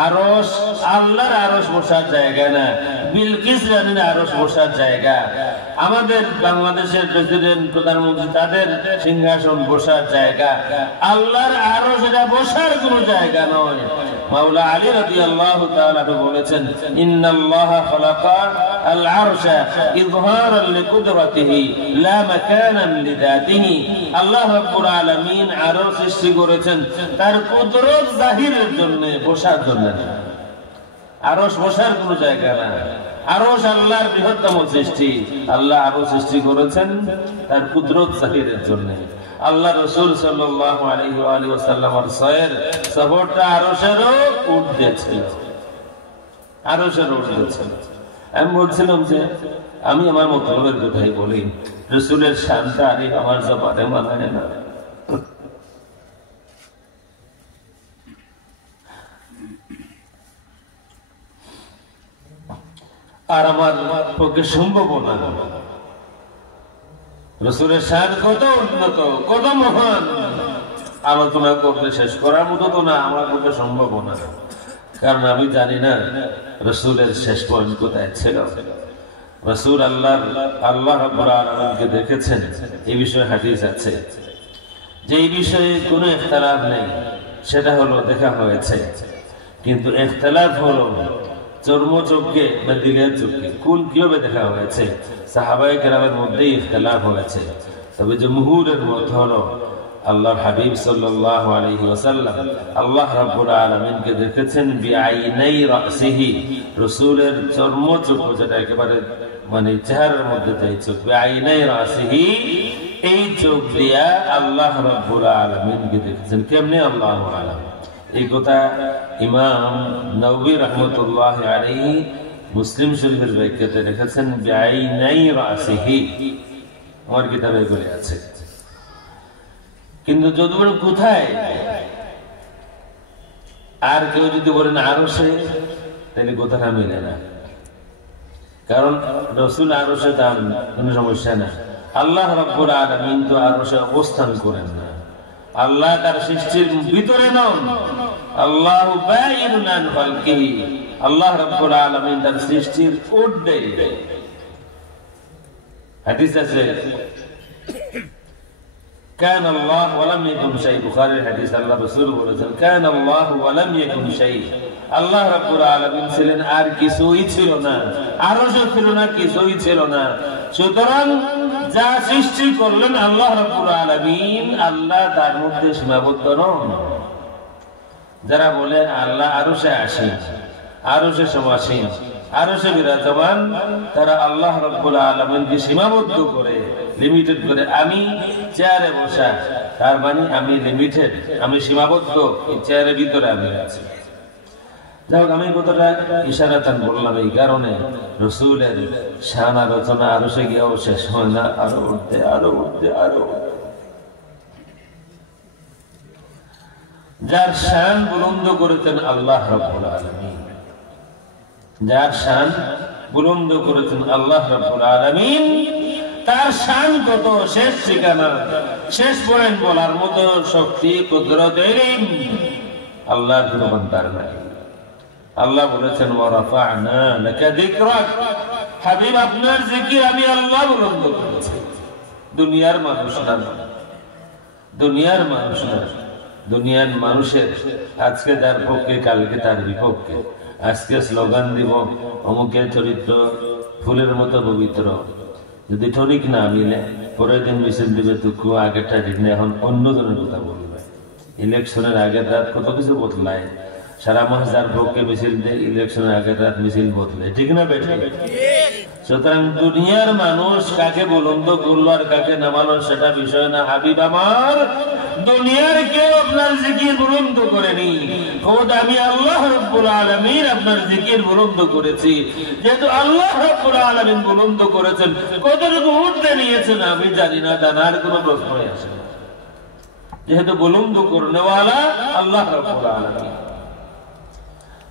আরশ আল্লাহর আরশ বসার জায়গা না, বিলকিস রানীর আরশ বসার জায়গা। আমাদের বাংলাদেশের প্রেসিডেন্ট, প্রধানমন্ত্রী, তাদের সিংহাসন বসার জায়গা। আল্লাহর আরশ এটা বসার কোনো জায়গা নয়। মাওলা আলী রাদিয়াল্লাহু তাআলা বলেছেন, ইন্নাল্লাহা খালাকা আল আরশা ইযহারান লিকুদরাতিহি লা মাকানান লিযাতিহি। আল্লাহ রাব্বুল আলামিন আরশ সৃষ্টি করেছেন তার কুদরত জাহিরের জন্য, বসার জন্য না। আরশ বসার কোনো জায়গা না। আরশ আল্লাহর বৃহত্তম সৃষ্টি। আল্লাহ আরশ সৃষ্টি করেছেন তার কুদরত জাহিরের জন্য। আল্লাহ রাসূল সাল্লাল্লাহু আলাইহি ওয়া আলিহি ওয়াসাল্লামের সয়ের সফরটা আরশেরও ঊর্ধ্বে ছিল, আরশেরও ঊর্ধ্বে ছিল। আমি বলছিলাম যে আমি আমার মতলবের কথাই বলি, রাসূলের শানটা আলী আমার জবানে মানায় না। আর আমার পক্ষে সম্ভব না। রাসূলের শান কত উন্নত, কত মহান, আলোচনা করতে শেষ করার মতো তো না, আমার পক্ষে সম্ভব না। কারণ আমি জানি না রাসূলের শেষ পয়েন্ট কোথায় ছিল। রাসূল আল্লাহ রাব্বুল আলামিনকে দেখেছেন, এই বিষয়ে হাদিস আছে যে এই বিষয়ে কোনো ইখতিলাফ নেই, সেটা হলো দেখা হয়েছে। কিন্তু ইখতিলাফ হলো চর্মচক্ষে বা দিলের চোখে কোন কিভাবে দেখা হয়েছে। সাহাবায়ে কেরামের মধ্যেই ইখতিলাফ হয়েছে, তবে জমহুরের মত হলো আল্লাহর হাবিব সাল্লাল্লাহু আলাইহি ওয়াসাল্লাম আল্লাহ রাব্বুল আলামিনকে দেখেছেন বিআইনাই রাসিহি, রাসূলের চর্মচক্ষু, যেটা একেবারে মানে চেহারার মধ্যে তাই চোখ, বিআইনাই রাসিহি, এই চোখ দিয়া আল্লাহ রাব্বুল আলামিনকে দেখেছেন। কেমনে? আল্লাহু আলাম। এই কথা ইমাম নববী রাহমাতুল্লাহি আলাইহি মুসলিম শরীফের ব্যাখ্যাতে লিখেছেন বিআইনাই রাসিহি, আমার কিতাবে বলে আছে। কিন্তু যদি বলেন কোথায়, আর কেউ যদি বলেন আরশে, তাহলে কথাটা মিলে না। কারণ রাসূল আরশে যান, কোনো সমস্যা না। আল্লাহ রাব্বুল আলামিন তো আরশে অবস্থান করেন না, আল্লাহ তার সৃষ্টির ভিতরে নন। আল্লাহু বাইনুন আন খালকিহি, আল্লাহ রাব্বুল আলামিন তার সৃষ্টির ঊর্ধ্বে। হাদিস আছে কান আল্লাহ ওয়া লাম ইয়াকুন শাই, বুখারীর হাদিস, আল্লাহ রাসূল বলেছেন কান আল্লাহ ওয়া লাম ইয়াকুন শাই, আল্লাহ রাব্বুল আলামিন ছিলেন আর কিছুই ছিল না, আরশও ছিল না, কিছুই ছিল না। সুতরাং যা সৃষ্টি করলেন আল্লাহ রাব্বুল আলামিন, আল্লাহ তার মধ্যে সীমাবদ্ধ নন। যারা বলে আল্লাহ আরশে আসেন, আরশে সমাসীন, আরশে বিরাজমান, তারা আল্লাহ রাব্বুল আলামিনকে সীমাবদ্ধ করে, লিমিটেড করে। আমি চেয়ারে বসা, তার মানে আমি লিমিটেড, আমি সীমাবদ্ধ, এই চেয়ারের ভিতরে আমি আছি। যাই হোক, আমি কতটা ইশারাতান বললাম এই কারণে, রাসূলের শান আলোচনা আরশে গিয়েও শেষ হয় না, আরো উঠতে আরো উঠতে আরো উঠতে। যার শান বুলন্দ করেছেন আল্লাহ রাব্বুল আলামিন, যার শান বুলন্দ করেছেন আল্লাহ রাব্বুল আলামিন, তার শান কত, শেষ ঠিকানা, শেষ পয়েন্ট বলার মতো শক্তি, কুদরত, ইলম আল্লাহর কোনো বান্দার নাই। আল্লাহ বলেছেন ওয়া রাফা'না লাকা যিকরাক, হাবিব আপনার জিকির আমি আল্লাহ বুলন্দ করেছি। দুনিয়ার মানুষ না, দুনিয়ার মানুষ না। দুনিয়ার মানুষের আজকে যার পক্ষে, কালকে তার বিপক্ষে। আজকে স্লোগান দিব অমুকের চরিত্র ফুলের মতো পবিত্র, যদি টনিক না মিলে পরের দিন মিছিল দিবে তুকু আগেরটা ঠিক না, এখন অন্যজনের কথা বলবে। ইলেকশনের আগের রাত কত কিছু বদলায়, সারা মাস যার পক্ষে মিছিল দেয়, ইলেকশনের আগের রাত মিছিল বদলে, ঠিক না বেঠিক? সুতরাং দুনিয়ার মানুষ কাকে বুলন্দ করলো আর কাকে নামালো সেটা বিষয় না। হাবিব আমার, দুনিয়ার কেউ আপনার জিকির বুলন্দ করেনি, খোদ আমি আল্লাহ রাব্বুল আলামিন আপনার জিকির বুলন্দ করেছি। যেহেতু আল্লাহ রাব্বুল আলামিন বুলন্দ করেছেন, কতটুকু উঠতে নিয়েছেন আমি জানি না, জানার কোনো প্রশ্নই আসে না। যেহেতু বুলন্দ করনেওয়ালা আল্লাহ রাব্বুল আলামিন।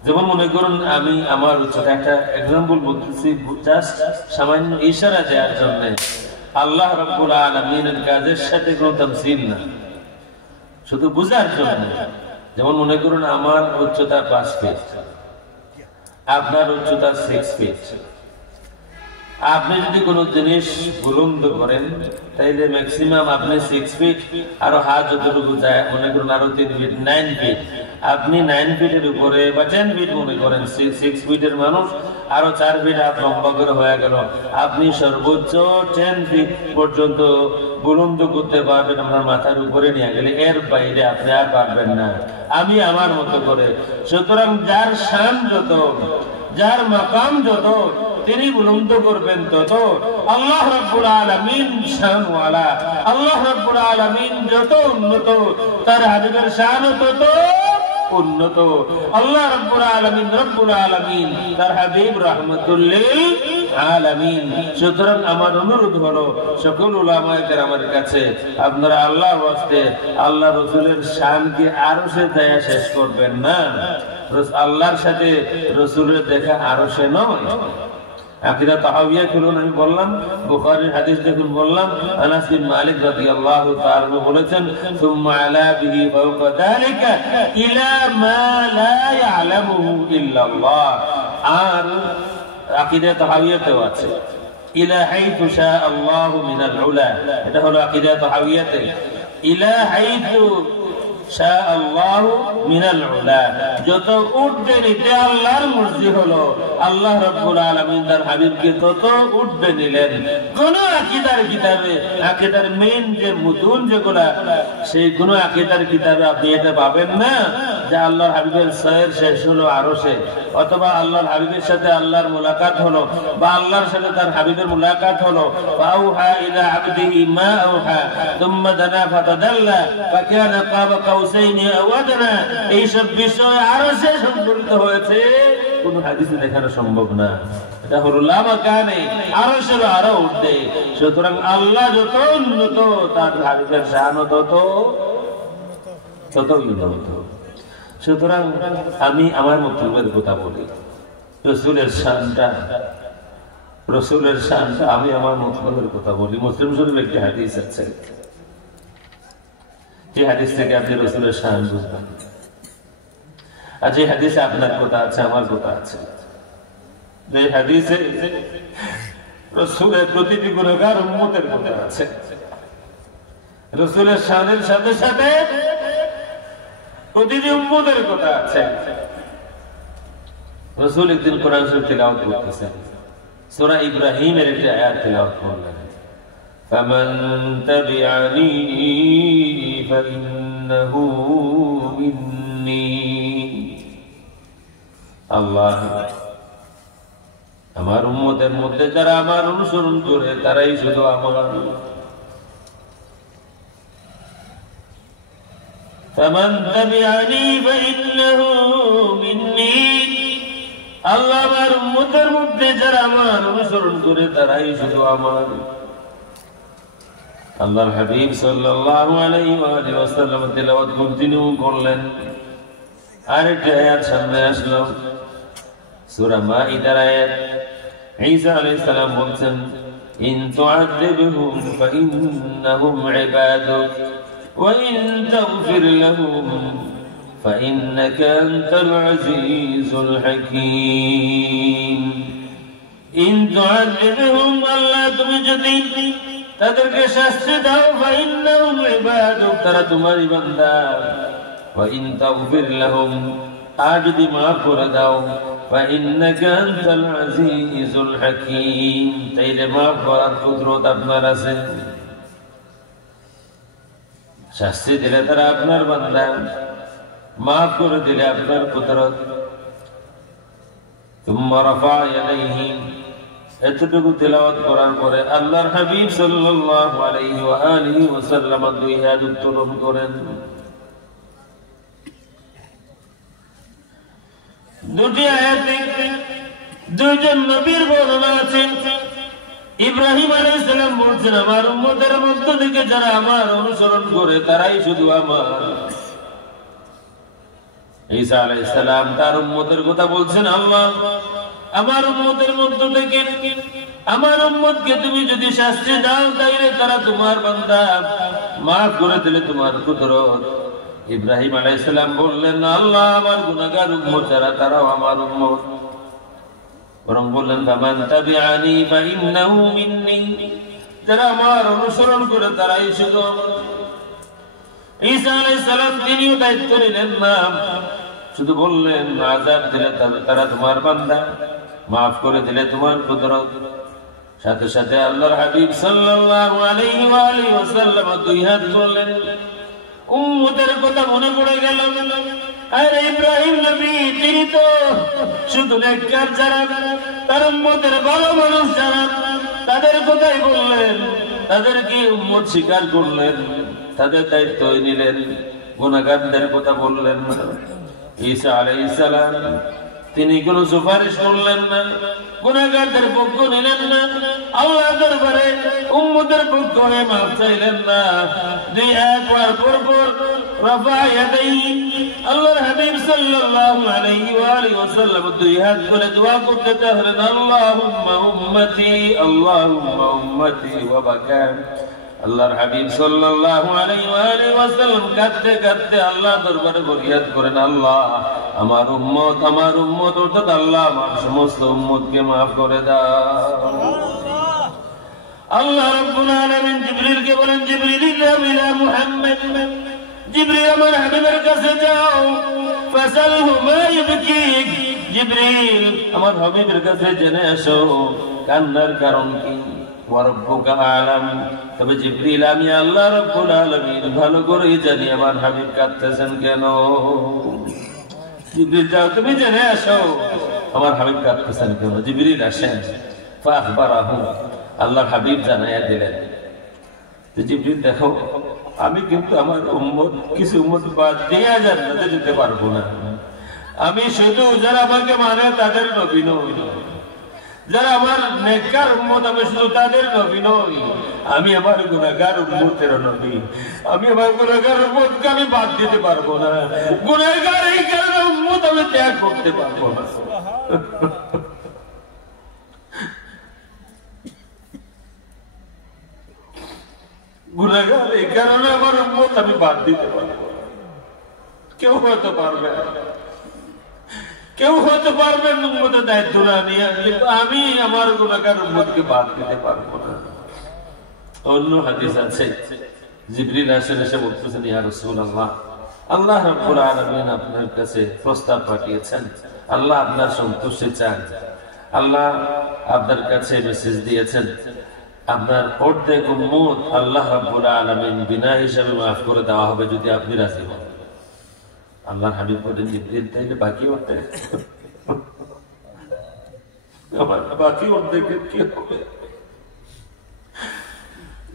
যেমন মনে করুন, আমি আমার একটা এক্সাম্পল বলতেছি, জাস্ট সামান্য ইশারা দেওয়ার জন্য। আল্লাহ রাব্বুল আলামিনের কাজের সাথে কোনো তামসিল না, শুধু বুঝার জন্য। যেমন মনে করুন, আমার উচ্চতা 5 ফিট, আপনার উচ্চতা 6 ফিট। আপনি যদি কোনো জিনিস বুলন্দ করেন, তাইলে ম্যাক্সিমাম আপনি 6 ফিট, আরো হাত যতটুকু যায়, মনে করুন আরো 3 ফিট, 9 ফিট। আপনি 9 ফিটের উপরে বা 10 ফিট মনে করেন, 6 ফিটের মানুষ আরো 4 ফিট হাত লম্বা করে হয়ে গেল। আপনি সর্বোচ্চ 10 ফিট পর্যন্ত বুলন্দ করতে পারবেন আপনার মাথার উপরে নিয়ে গেলে, এর বাইরে আপনি আর পারবেন না, আমি আমার মতো করে। সুতরাং যার শান যত, যার মাকাম যত, তিনি বুলন্দ করবেন তত। আল্লাহ রাব্বুল আলামিন শানওয়ালা, আল্লাহ রাব্বুল আলামিন যত উন্নত, তার হাবিবের শানও তত উন্নত। আল্লাহ রাব্বুল আলামিন, রব্বুল আলামিন, তার হাবিব রাহমাতুল লিল আলামিন। সুতরাং আমার অনুরোধ হলো সকল উলামায়ে কেরামের কাছে, আপনারা আল্লাহর ওয়াস্তে আল্লাহ রাসূলের শানকে আরশে দেয়া শেষ করবেন না। আল্লাহর সাথে রাসূলের দেখা আরশে নয়, আকীদা তাহাওয়িয়া খুলুন, আমি বললাম বুখারীর হাদিস দেখুন, বললাম আনাস বিন মালিক রাদিয়াল্লাহু তাআলা বলেছেন সুম্মা আলা বিহি ফাওকা যালিকা ইলা মা লা ইয়ালামুহু ইল্লাল্লাহ। আর আকীদা তাহাওয়িয়াতেও আছে ইলা হাইতু শা আল্লাহু মিনাল উলা, এটা হলো আকীদা তাহাওয়িয়াতে ইলা হাইতু শা আল্লাহু মিনাল উলা, যত উঠবে নিতে আল্লাহর মর্জি হলো, আল্লাহ রাব্বুল আলামিন তার হাবিবকে তত উঠবে নিলেন। কোন আকীদার কিতাবে, আকীদার মেইন যে মুতুন যেগুলা, সেই কোন আকীদার কিতাবে আপনি এটা পাবেন না যে আল্লাহর হাবিবের সয়ের শেষ হলো আরশে, অথবা আল্লাহর হাবিবের সাথে আল্লাহর মুলাকাত হলো, বা আল্লাহর সাথে তার হাবিবের মুলাকাত হলো, ফাউহা ইলা আবদিহি মা আওহা সুম্মা দানা ফাতাদাল্লা ফাকানা কাবা কাউসাইনি আও আদনা, এইসব বিষয় আরশে সংকলিত হয়েছে, কোন হাদিসে দেখানো সম্ভব না। এটা হলো লামাকানে, আরশের আরো উঠে। সুতরাং আল্লাহ যত উন্নত, তার হাবিবের শান তত উন্নত। সুতরাং আমি আমার মতলবের কথা বলি, রসুলের শানটা আমি আমার মতলবের কথা বলি। মুসলিম শরীফে একটি হাদিস আছে, যে হাদিস থেকে আপনি রসুলের শান বুঝবেন। আর যে হাদিসে আপনার কথা আছে, আমার কথা আছে, যে হাদিসে রসুলের প্রতিটি গুনাহগার উম্মতের কথা আছে, রসুলের শানের সাথে সাথে প্রতিটি উম্মতের কথা আছে। রসুল একদিন কোরআন শরীফ তিলাওয়াত করতেছেন, সূরা ইব্রাহিমের একটি আয়াত তিলাওয়াত করলেন, ফামান তাবিআনি ফাইন্নাহু মিন্নি। আল্লাহ, আমার উম্মতের মধ্যে যারা আমার অনুসরণ করে তারাই শুধু আমার। ফামান তাবিআনি ফাইন্নাহু মিন্নি। আল্লাহ, আমার উম্মতের মধ্যে যারা আমার অনুসরণ করে তারাই শুধু আমার। আল্লাহর হাবিব সাল্লাল্লাহু আলাইহি ওয়াসাল্লাম তিলাওয়াত কন্টিনিউ করলেন। আরেকটা আয়াত সামনে আসলো, সূরা মাইদার আয়াত। ঈসা আলাইহিস সালাম বলছেন, ইন তুআযিবহুম ফাইন্নাহুম ইবাদুক ওয়া ইন তাগফির লাহুম ফাইন্নাকা আনতাল আজিজুল হাকীম। ইন তুআযিবহুম, আল্লাহ তুমি যদি তাদেরকে শাস্তি দাও, ফাইন্নাহুম ইবাদুক, তারা তোমারই বান্দা। ওয়া ইন তাগফির লাহুম, আর যদি মাফ করে দাও, ফাইন্নাকা আনতাল আজিজুল হাকীম, তাইলে মাফ করার কুদরত আপনার আছে। শাস্তি দিলে তারা আপনার বান্দা, মাফ করে দিলে আপনার কুদরত। তুম্মা রাফা ইয়াদাইহি, এতটুকু তেলাওয়াত করার পরে আল্লাহর হাবিব সাল্লাল্লাহু আলাইহি ওয়া আলিহি ওয়াসাল্লাম দুই হাত উত্তোলন করেন। দুটি আয়াতে দুইজন নবীর বর্ণনা আছে। ইব্রাহিম আলাইহিস সালাম বলছেন, আমার উম্মতের মধ্য থেকে যারা আমার অনুসরণ করে তারাই শুধু আমার। ঈসা আলাইহিস সালাম তার উম্মতের কথা বলছেন, আল্লাহ, আমার উম্মতের মধ্য থেকে আমার উম্মতকে তুমি যদি শাস্তি দাও, তাইলে তারা তোমার বান্দা, মাফ করে দিলে তোমার কুদরত। ইব্রাহিম আলাইহিস সালাম বললেন, আল্লাহ, আমার গুনাহগার উম্মত যারা তারাও আমার উম্মত। বরং বললেন, ফামান তাবিআনি ফাইন্নাহু মিন্নি, যারা আমার অনুসরণ করে তারাই শুধু আমার। ঈসা আলাইহিস সালাম তিনিও দায়িত্ব নিলেন না, শুধু বললেন, আযাব দিলে তারা তোমার বান্দা, মাফ করে দিলে তোমার কুদরত। সাথে সাথে আল্লাহর হাবিব সাল্লাল্লাহু আলাইহি ওয়া আলিহি ওয়াসাল্লাম দুই হাত তুললেন। উম্মতের কথা মনে পড়ে গেল, আরে ইব্রাহিম নবী, তিনি তো শুধু নেককার যারা, তার উম্মতের ভালো মানুষ যারা, তাদের কথাই বললেন, তাদেরকে উম্মত স্বীকার করলেন, তাদের দায়িত্ব নিলেন, গুনাহগারদের কথা বললেন। ঈসা আলাইহিস সালাম তিনি কোনো সুপারিশ করলেন না, গুনাহগারদের পক্ষ নিলেন না, আল্লাহ দরবারে উম্মতের পক্ষ হয়ে মাফ চাইলেন না। দুই একবার পর রাফা ইয়াদাইহি, আল্লাহর হাবিব সাল্লাল্লাহু আলাইহি ওয়া আলিহি ওয়াসাল্লাম দুই হাত করে দোয়া করতে থাকলেন, আল্লাহুম্মা উম্মতি, আল্লাহুম্মা উম্মতি ওয়া বাকা। আল্লাহর হাবিব সাল্লাল্লাহু আলাইহি ওয়া আলিহি ওয়াসাল্লাম কাঁদতে কাঁদতে আল্লাহ দরবারে ফরিয়াদ করেন, আল্লাহ আমার উম্মত অর্থাৎ আল্লাহ আমার সমস্ত উম্মতকে maaf করে দাও। আল্লাহ রাব্বুল আলামিন জিবরিলকে বলেন, জিবরিল ইলা মুহাম্মদ, জিবরিল আমার হাবিবের কাছে যাও, ফাসালহু মা ইবকিক, জিবরিল আমার হাবিবের কাছে জেনে আসো কান্নার কারণ কি। ওয়ারব্বুকা আলাম, তবে জিবরিল আমি আল্লাহ রাব্বুল আলামিন ভালো করেই জানি আমার হাবিব কাঁদতেছেন কেন। জিবরিল যাও তুমি জেনে আসো আমার হাবিব কাঁদতেছেন কেন। জিবরিল আসেন, ফাখবারাহু, আল্লাহর হাবিব জানাইয়া দিলেন যে জিবরিল দেখো আমি কিন্তু আমার কিছু উম্মত বাদ দিয়ে জান্নাতে যেতে পারবো না। আমি শুধু যারা আমাকে মানে তাদের নবী নই, যারা আমার নেককার উম্মত আমি শুধু তাদের নবী নই, আমি আমার গুনাহগার উম্মতের নবী। আমি আমার গুনাহগার উম্মতকে আমি বাদ দিতে পারবো না, গুনাহগার এই কারণে উম্মত আমি ত্যাগ করতে পারবো না। গুনাহগার এই কারণে আমার উম্মত আমি বাদ দিতে পারবো না। কেউ হয়তো পারবে না, কেউ হতে পারবেন উম্মতের দায়িত্ব না নিয়ে, কিন্তু আমি আমার গুনাহগার উম্মতকে বাদ দিতে পারবো না। অন্য হাদিস আছে জিবরিল আসেন, এসে বলতেছেন, ইয়া রাসূলুল্লাহ, আল্লাহ রাব্বুল আলামিন আপনার কাছে প্রস্তাব পাঠিয়েছেন, আল্লাহ আপনার সন্তুষ্টি চান, আল্লাহ আপনার কাছে মেসেজ দিয়েছেন, আপনার অর্ধেক উম্মত আল্লাহ রাব্বুল আলামিন বিনা হিসাবে মাফ করে দেওয়া হবে যদি আপনি রাজি হন। আল্লাহর হাবিব বলেন, জিবরিল তাইলে বাকি অর্ধেক, আমার বাকি অর্ধেকের কি হবে?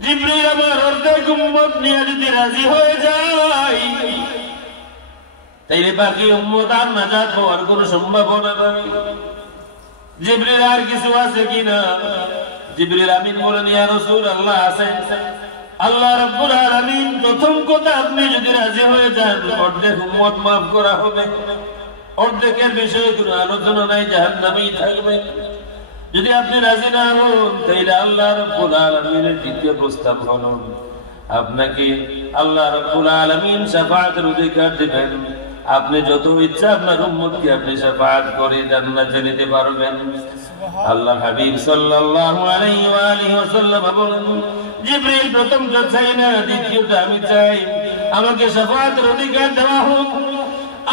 জিবরিল আমার অর্ধেক উম্মত নিয়ে যদি রাজি হয়ে যায় তাইলে বাকি উম্মত আর নাজাত হওয়ার কোনো সম্ভাবনা নাই। জিবরিল আর কিছু আছে কিনা? জিবরিল আমিন বলেন, ইয়া রাসূলুল্লাহ আছেন। আল্লাহ রাব্বুল আলামিন প্রথম কথা, আপনি যদি রাজি হয়ে যান অর্ধেক উম্মত মাফ করা হবে, অর্ধেকের বিষয়ে কোনো আলোচনা নাই, জাহান্নামেই থাকবে। যদি আপনি রাজি না হন তাহলে আল্লাহ রাব্বুল আলামিনের দ্বিতীয় প্রস্তাব হলো আপনাকে আল্লাহ রাব্বুল আলামিন শাফাআতের অধিকার দিবেন। আপনি যত ইচ্ছা আপনার উম্মতকে আপনি শাফাআত করে জান্নাতে নিতে পারবেন। আল্লাহর হাবিব সাল্লাল্লাহু আলাইহি ওয়া আলিহি ওয়াসাল্লাম বলেন, জিবরিল প্রথমটা চাই না, দ্বিতীয়টা আমি চাই, আমাকে শাফাআতের অধিকার দেওয়া হোক।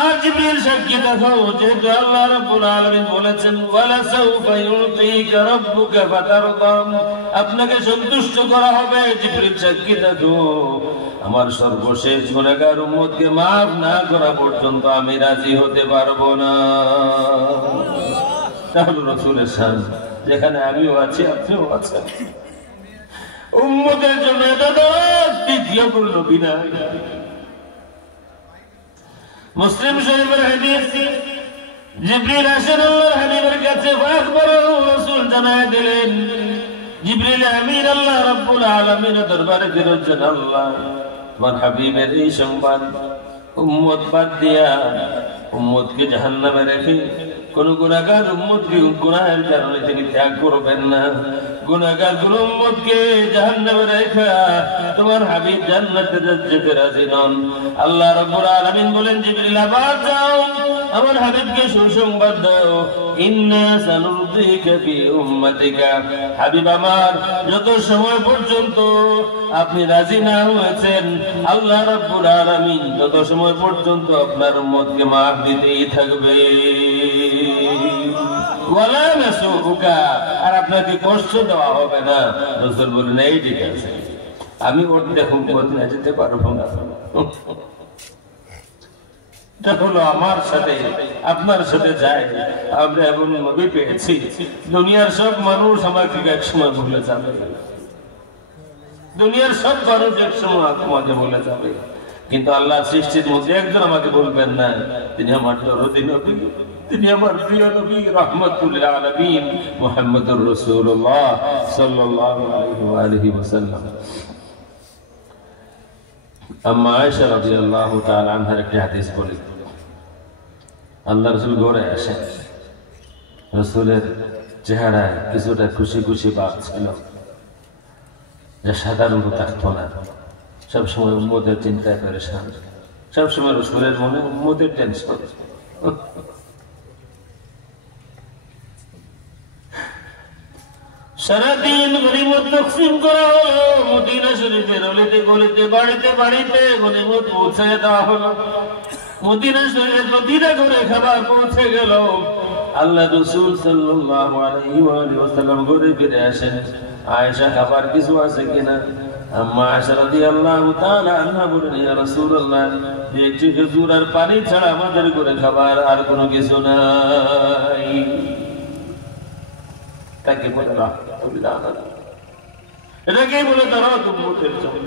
আর জিবরিল সাক্ষী থাকো, যেহেতু আল্লাহ রাব্বুল আলামিন বলেছেন, ওয়ালা সাউফা ইউতিকা রাব্বুকা ফাতারদা, আপনাকে সন্তুষ্ট করা হবে। জিবরিল সাক্ষী থাকো, আমার সর্বশেষ গুনাহগার উম্মতকে maaf না করা পর্যন্ত আমি রাজি হতে পারবো না। তাহলে রাসূলের শান, যেখানে আমিও আছি আপনিও আছেন, উম্মতের জন্য এটা দ্বিতীয় কোনো নবী নাই। মুসলিম শরীফের হাদিস, জিবরিল আসেন আল্লাহর হাবিবের কাছে, ফাখবারাহু, রাসূল জানায় দিলেন, জিবরিল আমিন আল্লাহ রাব্বুল আলামিনের দরবারে ফেরত যান, আল্লাহ তোমার হাবিবের এই সংবাদ, উম্মত বাদ দিয়া উম্মতকে জাহান্নামে রেখে কোন গুনাহগার উম্মতকে গুনাহের কারণে তিনি ত্যাগ করবেন না। গুনাহগার কোন উম্মতকে জাহান্নামে রেখে তোমার হাবিব জান্নাতে যেতে রাজি নন। আল্লাহ রাব্বুল আলামিন বলেন, জিবরিল আবার যাও, আমার হাবিবকে সুসংবাদ দাও, ইন্না সানুরদিকা ফি উম্মাতিকা, হাবিব আমার যত সময় পর্যন্ত আপনি রাজি না হয়েছেন আল্লাহ রাব্বুল আলামিন তত সময় পর্যন্ত আপনার উম্মতকে maaf দিতেই থাকবে। ওয়ালা নাসুকা, আর আপনাকে কষ্ট দেওয়া হবে না। রাসূল বলেন, এই ঠিক আছে, আমি অর্ধেক উম্মত নিয়ে যেতে পারবো না। এটা হলো আমার সাথে আপনার সাথে যায়, আমরা এমন নবী পেয়েছি, দুনিয়ার সব মানুষ আমাকে একসময় ভুলে যাবে, দুনিয়ার সব মানুষ একসময় আমাকে ভুলে যাবে, কিন্তু আল্লাহ সৃষ্টির মধ্যে একজন আমাকে বলবেন না, তিনি আমার দরদি নবী। তিনি আমার প্রিয় নবী রাহমাতুল লিল আলামিন মুহাম্মদুর রাসূলুল্লাহ সাল্লাল্লাহু আলাইহি ওয়াসাল্লাম। আম্মা আয়েশা রাদিয়াল্লাহু তাআলা আনহার একটি হাদিস বলি, আল্লাহ রাসূল ঘরে আসেন, রাসূলের চেহারায় কিছুটা খুশি খুশি ভাব ছিল, যা সাধারণত থাকতো না। সবসময় উম্মতের চিন্তায় পেরেশান, সবসময় রাসূলের মনে উম্মতের টেনশন। সারাদিন গনিমত তকসিম করা হলো, মদিনা শরীফের অলিতে গলিতে বাড়িতে বাড়িতে গনিমত পৌঁছে দেওয়া হলো। মদিনা শরীফের প্রতিটা ঘরে খাবার পৌঁছে গেল। আল্লাহ রাসূল সাল্লাল্লাহু আলাইহি ওয়াসাল্লাম ঘরে ফিরে আসেন, আয়েশা খাবার কিছু আছে কিনা? আম্মা আয়েশা রাদিয়াল্লাহু তাআলা আনহা বলেন, ইয়া রাসূলুল্লাহ, একটি খেজুর আর পানি ছাড়া আমাদের ঘরে খাবার আর কোনো কিছু নাই। তাকে বলে রাহমাতুল্লাহ, এটাকে বলে তারা উম্মতের জন্য।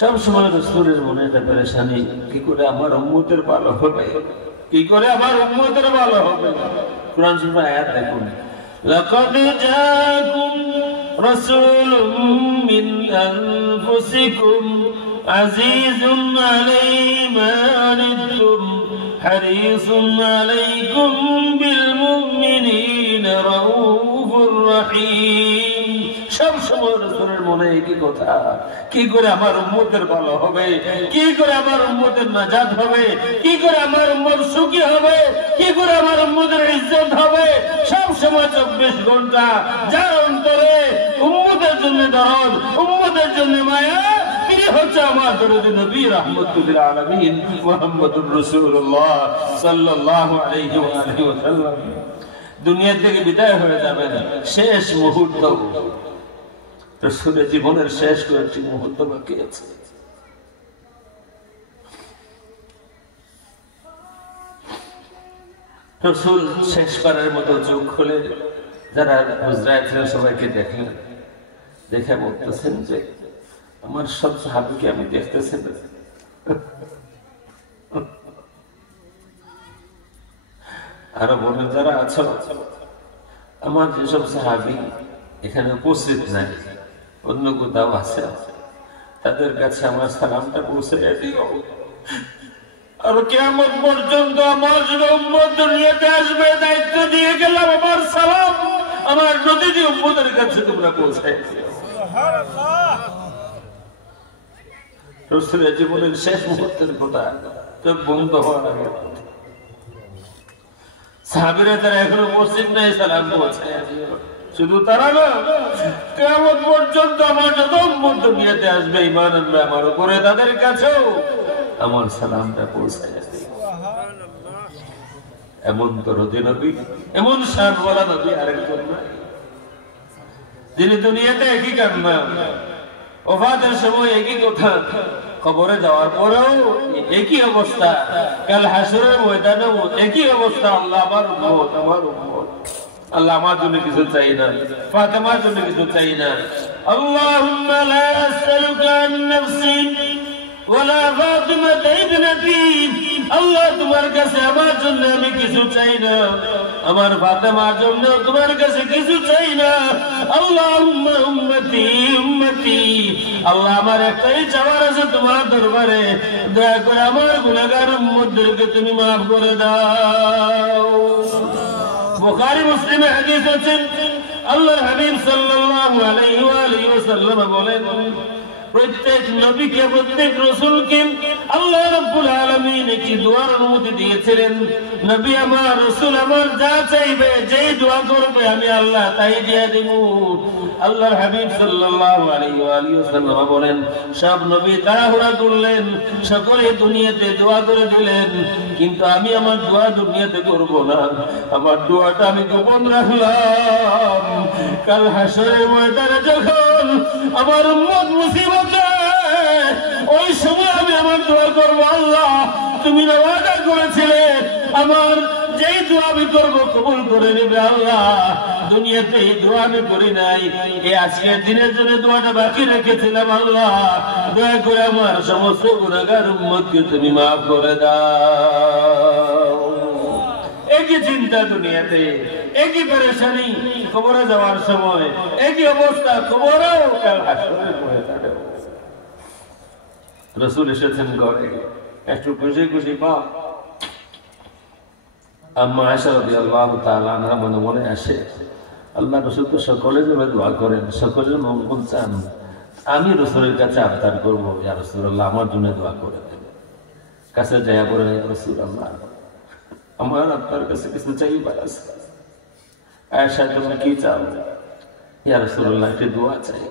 সবসময় রাসূলের মনে একটা পেরেশানি, কি করে আমার উম্মতের ভালো হবে, কি করে আমার উম্মতের ভালো হবে। কুরআন শরীফের আয়াত দেখুন, লাকাদ জাআকুম রাসূলুম মিন আনফুসিকুম আজিজুন আলাইহি মা আনিতুম হারিসুন আলাইকুম বিল মুমিনিনা রাউফুর রহিম। সব সময় রাসূলের মনে একই কথা, কি করে আমার উম্মতের ভালো হবে, কি করে আমার উম্মতের নাজাত হবে, কি করে আমার উম্মত সুখী হবে, কি করে আমার উম্মতের ইজ্জত হবে। সব সময় 24 ঘন্টা যার অন্তরে উম্মতের জন্য দরদ, উম্মতের জন্য মায়া, তিনি হচ্ছে আমার দরদি নবী রাহমাতুল লিল আলামিন মুহাম্মদুর রাসূলুল্লাহ সাল্লাল্লাহু আলাইহি ওয়াসাল্লাম। দুনিয়া থেকে বিদায় হয়ে যাবেন, শেষ মুহূর্ত, রাসূলের জীবনের শেষ কয়েকটি মুহূর্ত বাকি আছে। রাসূল শেষবারের মতো চোখ খুলে যারা হুজরায় ছিলেন সবাইকে দেখলেন, দেখে বলতেছেন যে আমার সব সাহাবীকে আমি দেখতেছি না। আরো বলেন, যারা আছো, আমার যেসব সাহাবী এখানে উপস্থিত নাই, অন্য কোথাও আছে, তাদের কাছে আমার সালামটা পৌঁছে দিও। আর কিয়ামত পর্যন্ত আমার যদি উম্মত দুনিয়াতে আসবে, দায়িত্ব দিয়ে গেলাম, আমার সালাম আমার নবীজি উম্মতের কাছে তোমরা পৌঁছায় দিও। সুবহানাল্লাহ। রাসূলের জীবনের শেষ মুহূর্তের কথা, চোখ বন্ধ হওয়ার আগে সাহাবীরা তারা এখনো মসজিদ নাই, সালাম পৌঁছায় দিও। শুধু তারা না, কিয়ামত পর্যন্ত আমার যত উম্মত দুনিয়াতে আসবে, ঈমান আনবে আমার উপরে, তাদের কাছেও আমার সালামটা পৌঁছায় দিও। সুবহানাল্লাহ। এমন দরদি নবী, এমন শানওয়ালা নবী আরেকজন নাই, যিনি দুনিয়াতে একই কান্না, ওফাতের সময় একই কথা, কবরে যাওয়ার পরেও একই অবস্থা, কাল হাসরের ময়দানেও একই অবস্থা। আল্লাহ আমার উম্মত, আমার উম্মত, আল্লাহ আমার জন্য কিছু চাই না, ফাতেমার জন্য কিছু চাই না। আল্লাহুম্মা লা আসআলুকা আন নাফসি ওয়ালা ফাতিমাতা ইবনাতি। আল্লাহ তোমার কাছে আমার জন্য আমি কিছু চাই না, আমার ফাতেমার জন্য তোমার কাছে কিছু চাই না। আল্লাহুম্মা উম্মতি উম্মতি। আল্লাহ আমার একটাই চাওয়ার আছে তোমার দরবারে, দয়া করে আমার গুনাহগার উম্মতদেরকে তুমি মাফ করে দাও। বুখারী মুসলিমে হাদিস আছে, আল্লাহর হাবিব সাল্লাল্লাহু আলাইহি ওয়াসাল্লাম বলেন, প্রত্যেক নবীকে, প্রত্যেক রাসূলকে আল্লাহ রাব্বুল আলামিন একটি দোয়ার অনুমতি দিয়েছিলেন। নবী আমার, রাসূল আমার যা চাইবে, যেই দোয়া করবে, আমি আল্লাহ তাই দিয়ে দেব। আল্লাহর হাবিব সাল্লাল্লাহু আলাইহি ওয়াসাল্লাম বলেন, সব নবী তাড়াহুড়া করলেন, সকলে দুনিয়াতে দোয়া করে দিলেন, কিন্তু আমি আমার দোয়া দুনিয়াতে করব না, আমার দোয়াটা আমি গোপন রাখলাম। কাল হাসরের ময়দানে যখন আমার উম্মত মুসিবতে, ওই সময় আমি আমার দোয়া করব, আল্লাহ তুমি না ওয়াদা করেছিলে আমার যেই দোয়া আমি করবো কবুল করে নেবে। আল্লাহ দুনিয়াতে এই দোয়া আমি করি নাই, এই আজকের দিনের জন্য দোয়াটা বাকি রেখেছিলাম। আল্লাহ দয়া করে আমার সমস্ত গুনাহগার উম্মতকে তুমি মাফ করে দাও। একই চিন্তা দুনিয়াতে, একই পরেশানি কবরে যাওয়ার সময়, একই অবস্থা কবরেও কাল হাসরের ময়দানে। রাসূল এসেছেন ঘরে, একটু খুশি খুশি পাও। আম্মা আয়েশা রাদিয়াল্লাহু তাআলা আনহা মনে মনে আসে, আল্লাহ রাসূল তো সকলের জন্য দোয়া করেন, সকলের মঙ্গল চান, আমি রাসূলের কাছে আবদার করবো, ইয়া রাসূলুল্লাহ আমার জন্য দোয়া করে দেন। কাছে যাইয়া বলে, ইয়া রাসূলুল্লাহ আমার আপনার কাছে কিছু চাইবার আছে। আয়েশা তুমি কি চাও? ইয়া রাসূলুল্লাহ একটু দোয়া চাই।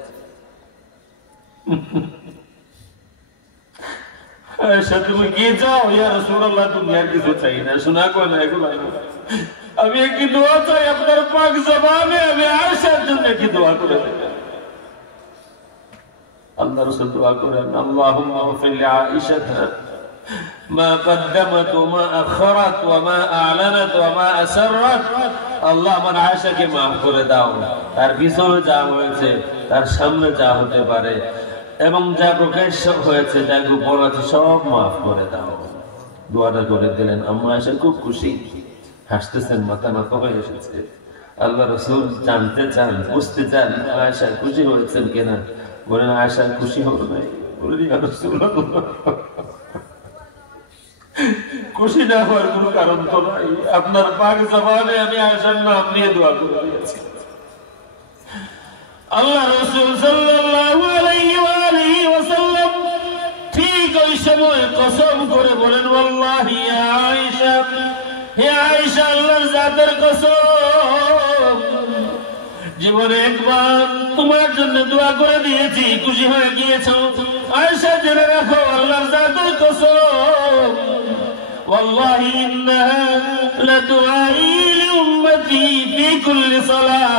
আয়েশা তুমি কি চাও? ইয়া রাসূলুল্লাহ তুমি আর কিছু চাই না, শোনা কো না এগুলো, আমি একটি দোয়া চাই আপনার পাক জবানে, আমি আয়েশার জন্য একটি দোয়া করে দেব। আল্লাহ রাসূল দোয়া করেন, আল্লাহুম্মা গফির লিআয়েশা মা কদ্দামাত ওয়া মা আখরাত ওয়া মা আ'লানাত ওয়া মা আসরাত। আল্লাহ আমার আয়েশাকে মাফ করে দাও, তার পিছনে যা হয়েছে, তার সামনে যা হতে পারে, এবং যা প্রকাশ্য হয়েছে, যা গোপন আছে, সব মাফ করে দাও। দোয়াটা করে দিলেন। আম্মা আয়েশা খুব খুশি, হাসতেছেন, মাথা নত হয়ে এসেছে। আল্লাহ রাসূল জানতে চান, বুঝতে চান আয়েশা খুশি হয়েছেন কিনা। বলেন, আয়েশা খুশি হলো নাই? বলেন, ইয়া রাসূলুল্লাহ খুশি না হওয়ার কোনো কারণ তো নাই, আপনার পাক জবানে আমি আয়েশার নাম নিয়ে দোয়া করে দিয়েছি। আল্লাহ রাসূল সাল্লাল্লাহু আলাইহি ওয়া আলিহি ওয়াসাল্লাম ঠিক ওই সময় কসম করে বলেন, ওয়াল্লাহি ইয়া আয়েশা, হে আয়েশা আল্লাহর জাতের কসম, জীবনে একবার তোমার জন্য দোয়া করে দিয়েছি, খুশি হয়ে গিয়েছো। আয়েশা জেনে রাখো, আল্লাহর জাতের কসম, ওয়াল্লাহি ইন্নাহা লাদুআই লিউম্মতি ফি কুল্লি সালাহ।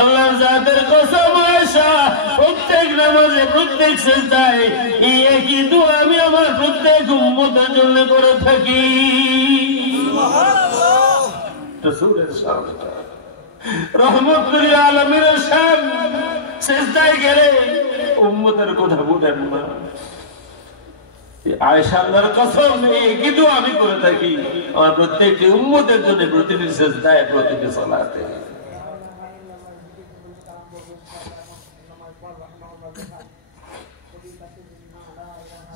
আল্লাহর জাতের কসম আয়েশা, প্রত্যেক নামাজে, প্রত্যেক সিজদায় এই একই দোয়া আমি আমার প্রত্যেক উম্মতের জন্য করে থাকি। সুবহানাল্লাহ। রাসূলের শান, রহমতুল আলামিনের শান, সিজদায় গেলে উম্মতের কথা বলেন না। আয়েশা আল্লাহর কসম, এই কি দোয়া আমি করে থাকি আমার প্রত্যেকটি উম্মতের জন্য, প্রতিটি সিজদায়, প্রতিটি সালাতে।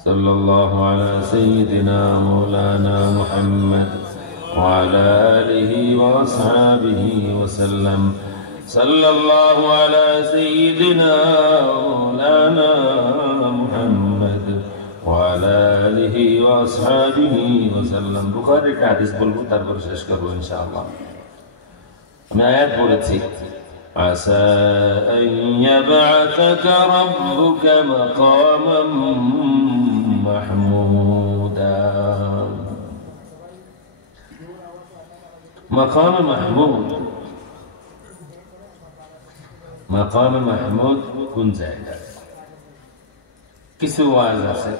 সাল্লাল্লাহু আলা সাইয়্যিদিনা মাওলানা মুহাম্মদ ওয়া আলা আলিহি ওয়া আসহাবিহি ওয়া সাল্লাম। সাল্লাল্লাহু আলা সাইয়্যিদিনা মাওলানা মুহাম্মদ ওয়া আলা আলিহি ওয়া আসহাবিহি ওয়া সাল্লাম। বুখারীর একটা হাদিস বলবো, তারপর শেষ করব ইনশাআল্লাহ। আমি আয়াত পড়েছি, আসা আন ইয়াবআসাকা রাব্বুকা মাকামান মাহমুদা। মাকাম মাহমুদ, মাকাম মাহমুদ কোন জায়গায়? কিছু ওয়াজ আছে।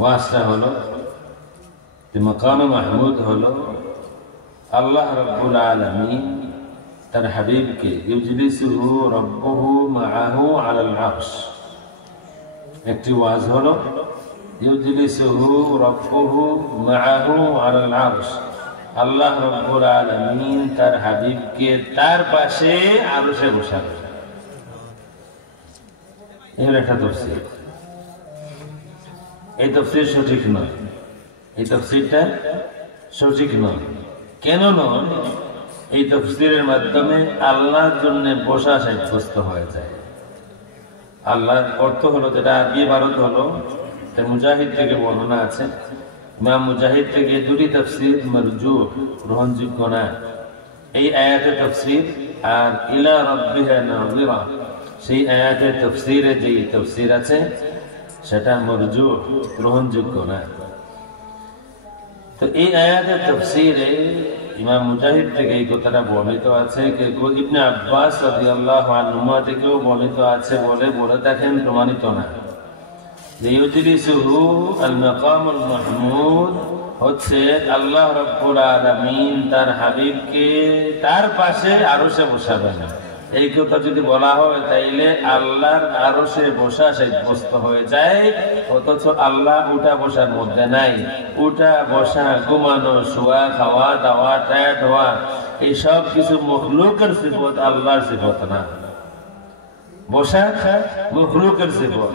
ওয়াজটা হলো যে মাকাম মাহমুদ হলো আল্লাহ রাব্বুল আলামিন তার হাবিবকে ইউজলিসুহু রাব্বুহু মাআহু আলাল আরশ। একটি ওয়াজ হলো ইউজলিসুহু রাব্বুহু মাআহু আলাল আরশ, আল্লাহ রাব্বুল আলামিন তার হাবিবকে তার পাশে আরশে বসাবেন। এর একটা তাফসীর। এই তাফসীর সঠিক নয়, এই তাফসীরটা সঠিক নয়। কেন নয়? এই তাফসীরের মাধ্যমে আল্লাহর জন্য বসা সাব্যস্ত হয়ে যায়। আল্লাহর অর্থ হলো, যেটা আরবি ইবারত হলো, মুজাহিদ থেকে বর্ণনা আছে, ইমাম মুজাহিদ থেকে দুটি তাফসীর মারজুহ, গ্রহণযোগ্য না। এই আয়াতের তাফসীর আর ইলা রাব্বিহা নাযিরা, সেই আয়াতের তাফসীরে যে তাফসীর আছে সেটা মারজুহ, গ্রহণযোগ্য না। তো এই আয়াতের তাফসীরে ইমাম মুজাহিদ থেকে এই কথাটা বর্ণিত আছে, কেউ ইবনে আব্বাস রাদিয়াল্লাহু আনহুমা থেকেও বর্ণিত আছে বলে থাকেন, প্রমাণিত না। লিউজলিসুহু আল মাকামুল মাহমুদ হচ্ছে আল্লাহ রাব্বুল আলামিন তার হাবিবকে তার পাশে আরশে বসাবেন। এই কথা যদি বলা হয় তাইলে আল্লাহর আরশে বসা সাব্যস্ত হয়ে যায়, অথচ আল্লাহ উঠা বসার মধ্যে নাই। উঠা বসা, ঘুমানো, শোয়া, খাওয়া দাওয়া, টায়ার্ড হওয়া, এই সব কিছু মখলুকের সিফত, আল্লাহর সিফত না। বসা মখলুকের সিফত,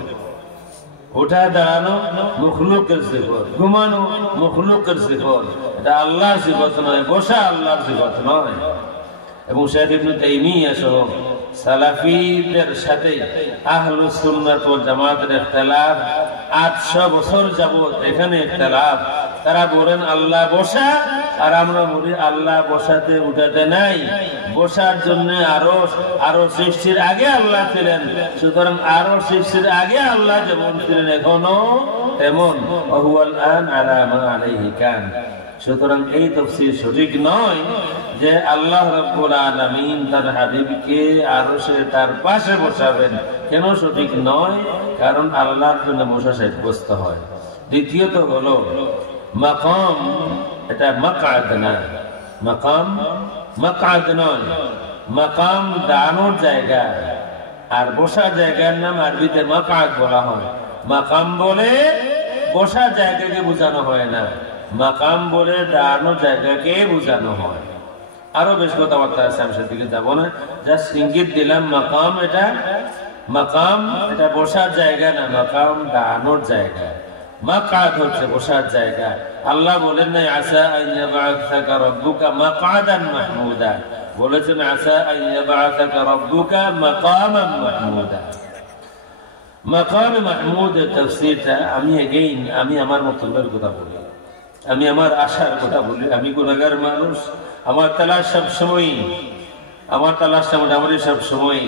ওঠা দাঁড়ানো মখলুকের সিফত, ঘুমানো মখলুকের সিফত, এটা আল্লাহর সিফত নয়, বসা আল্লাহর সিফত নয়। এবং শাইখ ইবনে তাইমিয়া সহ সালাফিদের সাথে আহলুস সুন্নাত ওয়াল জামাতের ইখতিলাফ 800 বছর যাবত এখানে ইখতিলাফ। তারা বলেন আল্লাহ বসা, আর আমরা বলি আল্লাহ বসাতে উঠাতে নাই। বসার জন্য আরো সৃষ্টির আগে আল্লাহ ছিলেন, সুতরাং আরো সৃষ্টির আগে আল্লাহ যেমন ছিলেন এখনো তেমন। ওয়াহুয়াল আন আলা মা আলাইহি কান। সুতরাং এই তাফসীর সঠিক নয় যে আল্লাহ রাব্বুল আলামিন তার হাবিবকে আরশে তার পাশে বসাবেন। কেন সঠিক নয়? কারণ আল্লাহর জন্য বসা সাব্যস্ত হয়। দ্বিতীয়ত হলো মাকাম, এটা মাকআদ না, মাকাম মাকআদ নয়। মাকাম দাঁড়ানোর জায়গা, আর বসার জায়গার নাম আরবিতে মাকআদ বলা হয়। মাকাম বলে বসার জায়গাকে বোঝানো হয় না, মাকাম বলে দাঁড়ানোর জায়গাকে বোঝানো হয়। আরো বেশ কথাবার্তা আছে, আমি সেদিকে যাবো না, জাস্ট ইঙ্গিত দিলাম। মাকাম এটা বসার জায়গা না, মাকাম দাঁড়ানোর জায়গা। মাকআদ হচ্ছে বসার জায়গা। আল্লাহ বলেন নাই আসা আন ইয়াবআসাকা রাব্বুকা মাকআদান মাহমুদা, বলেছেন আসা আন ইয়াবআসাকা রাব্বুকা মাকামান মাহমুদা। মাকাম মাহমুদের তাফসীরটা আমি আমার মতলবের কথা বলি, আমি আমার আশার কথা বলি। আমি গুনাহগার মানুষ, আমার তালাশ মোটামুটি সব সময়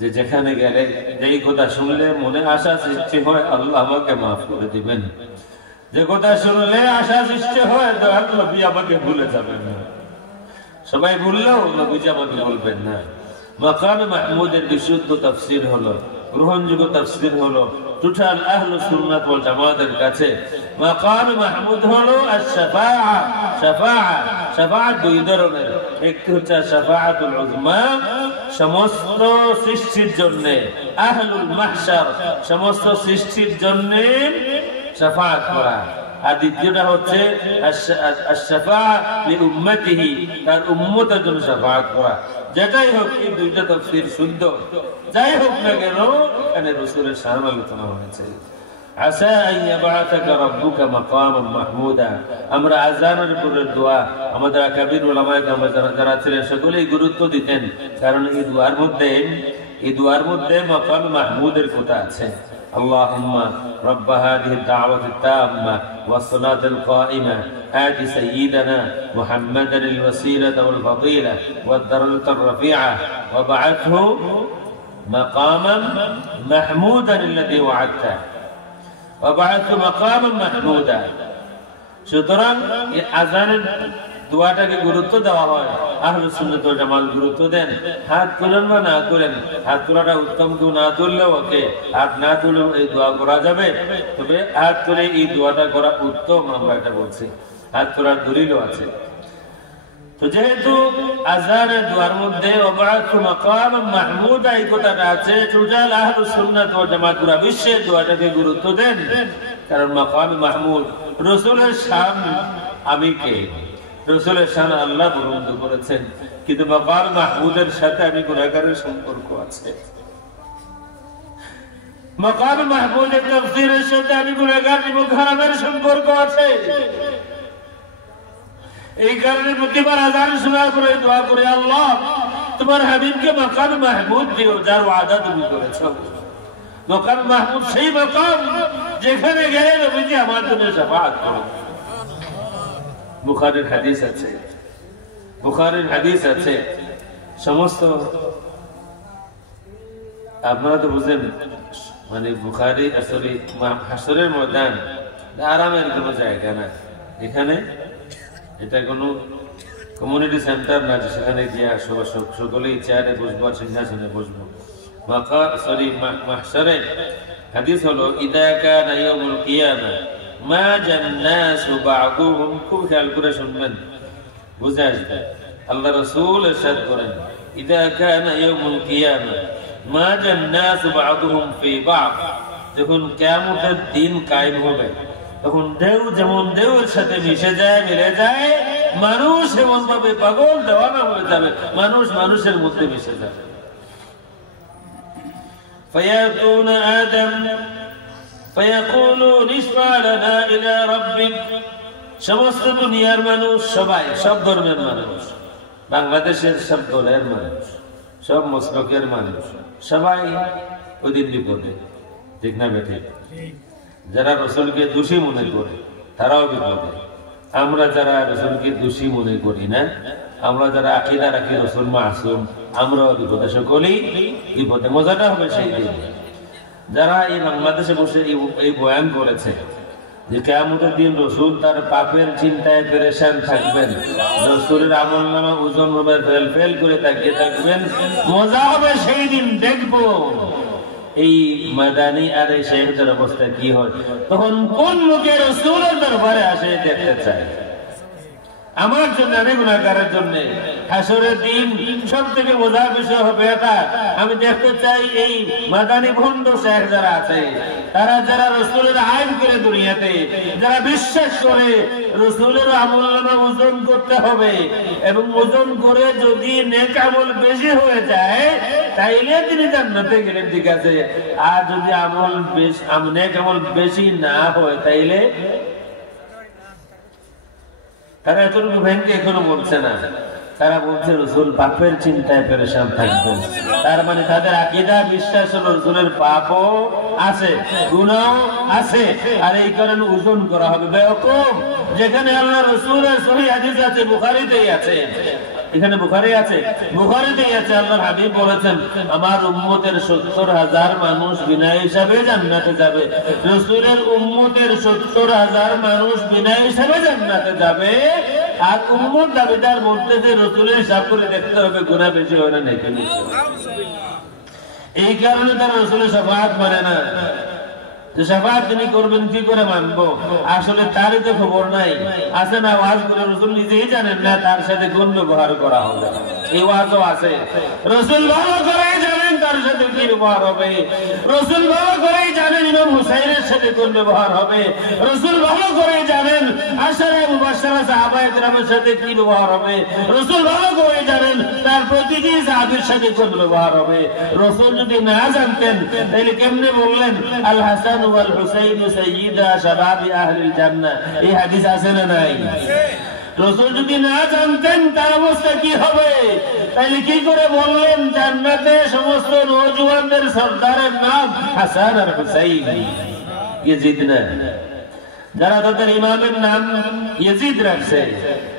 যে যেখানে গেলে যেই কথা শুনলে মনে আশা সৃষ্টি হয় আল্লাহ আমাকে মাফ করে দিবেন, যে কথা শুনলে আশা সৃষ্টি হয় নবী আমাকে ভুলে যাবেন না। সবাই ভুললেও নবীজি আমাকে বলবেন না। মাকাম মাহমুদের বিশুদ্ধ তাফসীর হলো, গ্রহণযোগ্য তাফসীর হলো টোটাল আহলুস সুন্নাত ওয়াল জামাতের কাছে মাকাম মাহমুদ হলো আশ-শাফাআ। শাফাআ দুই ধরনের, একটি হচ্ছে শাফাআতুল উযমা, সমস্ত সৃষ্টির জন্য, আহলুল মাহশার সমস্ত সৃষ্টির জন্য শাফাআত করা। আর দ্বিতীয়টা হচ্ছে আশ-শাফাআ লিউম্মতিহি, তার উম্মতের জন্য শাফাআত করা। যেটাই হোক, এই দুইটা তাফসীর শুদ্ধ, যাই হোক না কেন এখানে রাসূলের শান আলোচনা হয়েছে। আসা আন ইয়াবআসাকা রাব্বুকা মাকামান মাহমুদা। আমরা আযানের পরের দোয়া আমাদের আকাবির উলামায়ে কেরাম যারা ছিলেন সকলেই গুরুত্ব দিতেন, কারণ এই দুয়ার মধ্যে মাকাম মাহমুদের কথা আছে। আল্লাহুম্মা رب هذه الدعوة التامة والصلاة القائمة آت سيدنا محمدا الوسيلة والفضيلة والدرجة الرفيعة وابعثه مقاما محمودا الذي وعدته وابعثه مقاما محمودا। সুতরাং এই আযানের দোয়াটাকে গুরুত্ব দেওয়া হয়, আহলুস সুন্নাত ওয়াল জামাত গুরুত্ব দেন। হাত তুলেন বা না তুলেন, হাত তোলাটা উত্তম, কেউ না তুললেও ওকে, হাত না তুলেও এই দোয়া করা যাবে, তবে হাত তুলে এই দোয়াটা করা উত্তম। আমরা এটা বলছি, হাত তোলার দলিলও আছে। তো যেহেতু আযানের দোয়ার মধ্যে ওয়াবআসু মাকামান মাহমুদা এই কথাটা আছে, টোটাল আহলুস সুন্নাত ওয়াল জামাত পুরা বিশ্বের দোয়াটাকে গুরুত্ব দেন, কারণ মাকাম মাহমুদ রাসূলের শান। আমি কে? রাসূলের শান আল্লাহ বুলন্দ করেছেন, কিন্তু মাকাম মাহমুদের সাথে আমি গুনাহগারের সম্পর্ক আছে। মাকাম মাহমুদের তাফসীরের সাথে আমি গুনাহগার এবং খারাপের সম্পর্ক আছে। এই কারণে প্রতিবার আযান শোনার পরে দোয়া করে, আল্লাহ তোমার হাবিবকে মাকাম মাহমুদ দিও যার ওয়াদা তুমি করেছো। মাকাম মাহমুদ সেই মাকাম যেখানে গেলে নবীজি আমার জন্য শাফাআত করেন। বুখারীর হাদিস আছে, সমস্ত আপনারা তো বুঝেন, মানে বুখারী আসলে হাসরের ময়দান আরামের কোনো জায়গা না। এখানে এটা কোনো কমিউনিটি সেন্টার না যে সেখানে গিয়ে সকলেই চেয়ারে বসবো আর সিংহাসনে বসবো। মাহশরে হাদিস হলো ইদা কানা ইয়াউমুল কিয়ামা মা জান্নাসু বা'দুহুম, খুব খেয়াল করে শুনবেন, বুঝে আসবে। আল্লাহ রাসূল ইরশাদ করেন ইদা কানা ইয়াউমুল কিয়ামা মা জান্নাসু বা'দুহুম ফি বা'দ, যখন কিয়ামতের দিন কায়েম হবে তখন ঢেউ যেমন ঢেউয়ের সাথে মিশে যায়, মিলে যায়, মানুষ এমন ভাবে পাগল দেওয়ানা হয়ে যাবে, মানুষ মানুষের মধ্যে মিশে যাবে। فيأتون آدم فيقولون اشفع لنا إلى ربك, সমস্ত দুনিয়ার মানুষ, সবাই, সব ধর্মের মানুষ, বাংলাদেশের সব দলের মানুষ, সব মসলকের মানুষ, সবাই ওই দিন বিপদে, ঠিক না বেঠিক? যারা রাসূলকে দোষী মনে করে তারাও বিপদে, আমরা যারা রাসূলকে দোষী মনে করি না, আমরা যারা আকীদা রাখি রাসূল মাসুম, আমরাও বিপদে, সকলেই বিপদে। মজাটা হবে সেই দিন যারা এই বাংলাদেশে বসে এই বয়ান করেছে যে কিয়ামতের দিন রাসূল তার পাপের চিন্তায় পেরেশান থাকবেন, রাসূলের আমলনামা ওজন হবে, ফেল করে তাকিয়ে থাকবেন। মজা হবে সেই দিন, দেখবো এই মাদানী আর এই শেখদের অবস্থা কি হয়। তখন কোন লোকের রাসূলের দরবারে আসে দেখতে চায়? আমার জন্য, আমি গুনাহগারের জন্য হাসরের দিন সব থেকে মজার বিষয় হবে এটা, আমি দেখতে চাই এই মাদানী ভণ্ড শেখ যারা আছে, তারা যারা রাসূলের আইন করে দুনিয়াতে, যারা বিশ্বাস করে রাসূলের আমলনামা ওজন করতে হবে এবং ওজন করে যদি নেক আমল বেশি হয়ে যায় তাইলে তিনি জান্নাতে গেলেন, ঠিক আছে। আর যদি নেক আমল বেশি না হয় তাইলে তারা এতটুকু ভেঙে এখনো বলছে না, তারা বলছে রাসূল পাপের চিন্তায় পেরেশান থাকবেন। তার মানে তাদের আকীদা, বিশ্বাস হলো রাসূলের পাপও আছে, গুনাহও আছে, আর এই কারণে ওজন করা হবে। বেওকুফ, যেখানে আল্লাহ রাসূলের সহিহ হাদিস আছে, বুখারীতেই আছে, এখানে বুখারীতেই আছে, আল্লাহর হাবিব বলেছেন আমার উম্মতের ৭০,০০০ মানুষ বিনা হিসাবে জান্নাতে যাবে। রাসূলের উম্মতের ৭০,০০০ মানুষ বিনা হিসাবে জান্নাতে যাবে। আর উম্মত দাবিদার মধ্যে যে রাসূলের হিসাব করে দেখতে হবে গুনাহ বেশি হয় না নাকি। এই কারণে তারা রাসূলের শাফাআত মানে না। শাফাআত তিনি করবেন, কি করে মানবো? আসলে তারই তো খবর নাই, আছে না ওয়াজ করে রাসূল নিজেই জানেন না তার সাথে কোন ব্যবহার করা হবে। এই ওয়াজও আছে, রাসূল ভালো করেই জানেন তার সাথে কি ব্যবহার হবে, রাসূল ভালো করেই জানেন ইমাম হুসাইনের সাথে কোন ব্যবহার হবে, রাসূল ভালো করেই জানেন আশারে মুবাশশারা সাহাবায়ে কেরামের সাথে কি ব্যবহার হবে, রাসূল ভালো করেই জানেন তার প্রতিটি সাহাবীর সাথে কোন ব্যবহার হবে। রাসূল যদি না জানতেন তাহলে কেমনে বললেন আল হাসান ওয়াল হুসাইন সাইয়্যিদা শাবাবি আহলিল জান্নাহ? এই হাদিস আছে না নাই? রাসূল যদি না জানতেন তার অবস্থা কি হবে? তাহলে কি করে বললেন জান্নাতে সমস্ত নওজওয়ানদের সরদারের নাম হাসান আর হুসাইন? ইয়াজিদ না, যারা তাদের ইমামের নাম ইয়াজিদ রাখছে,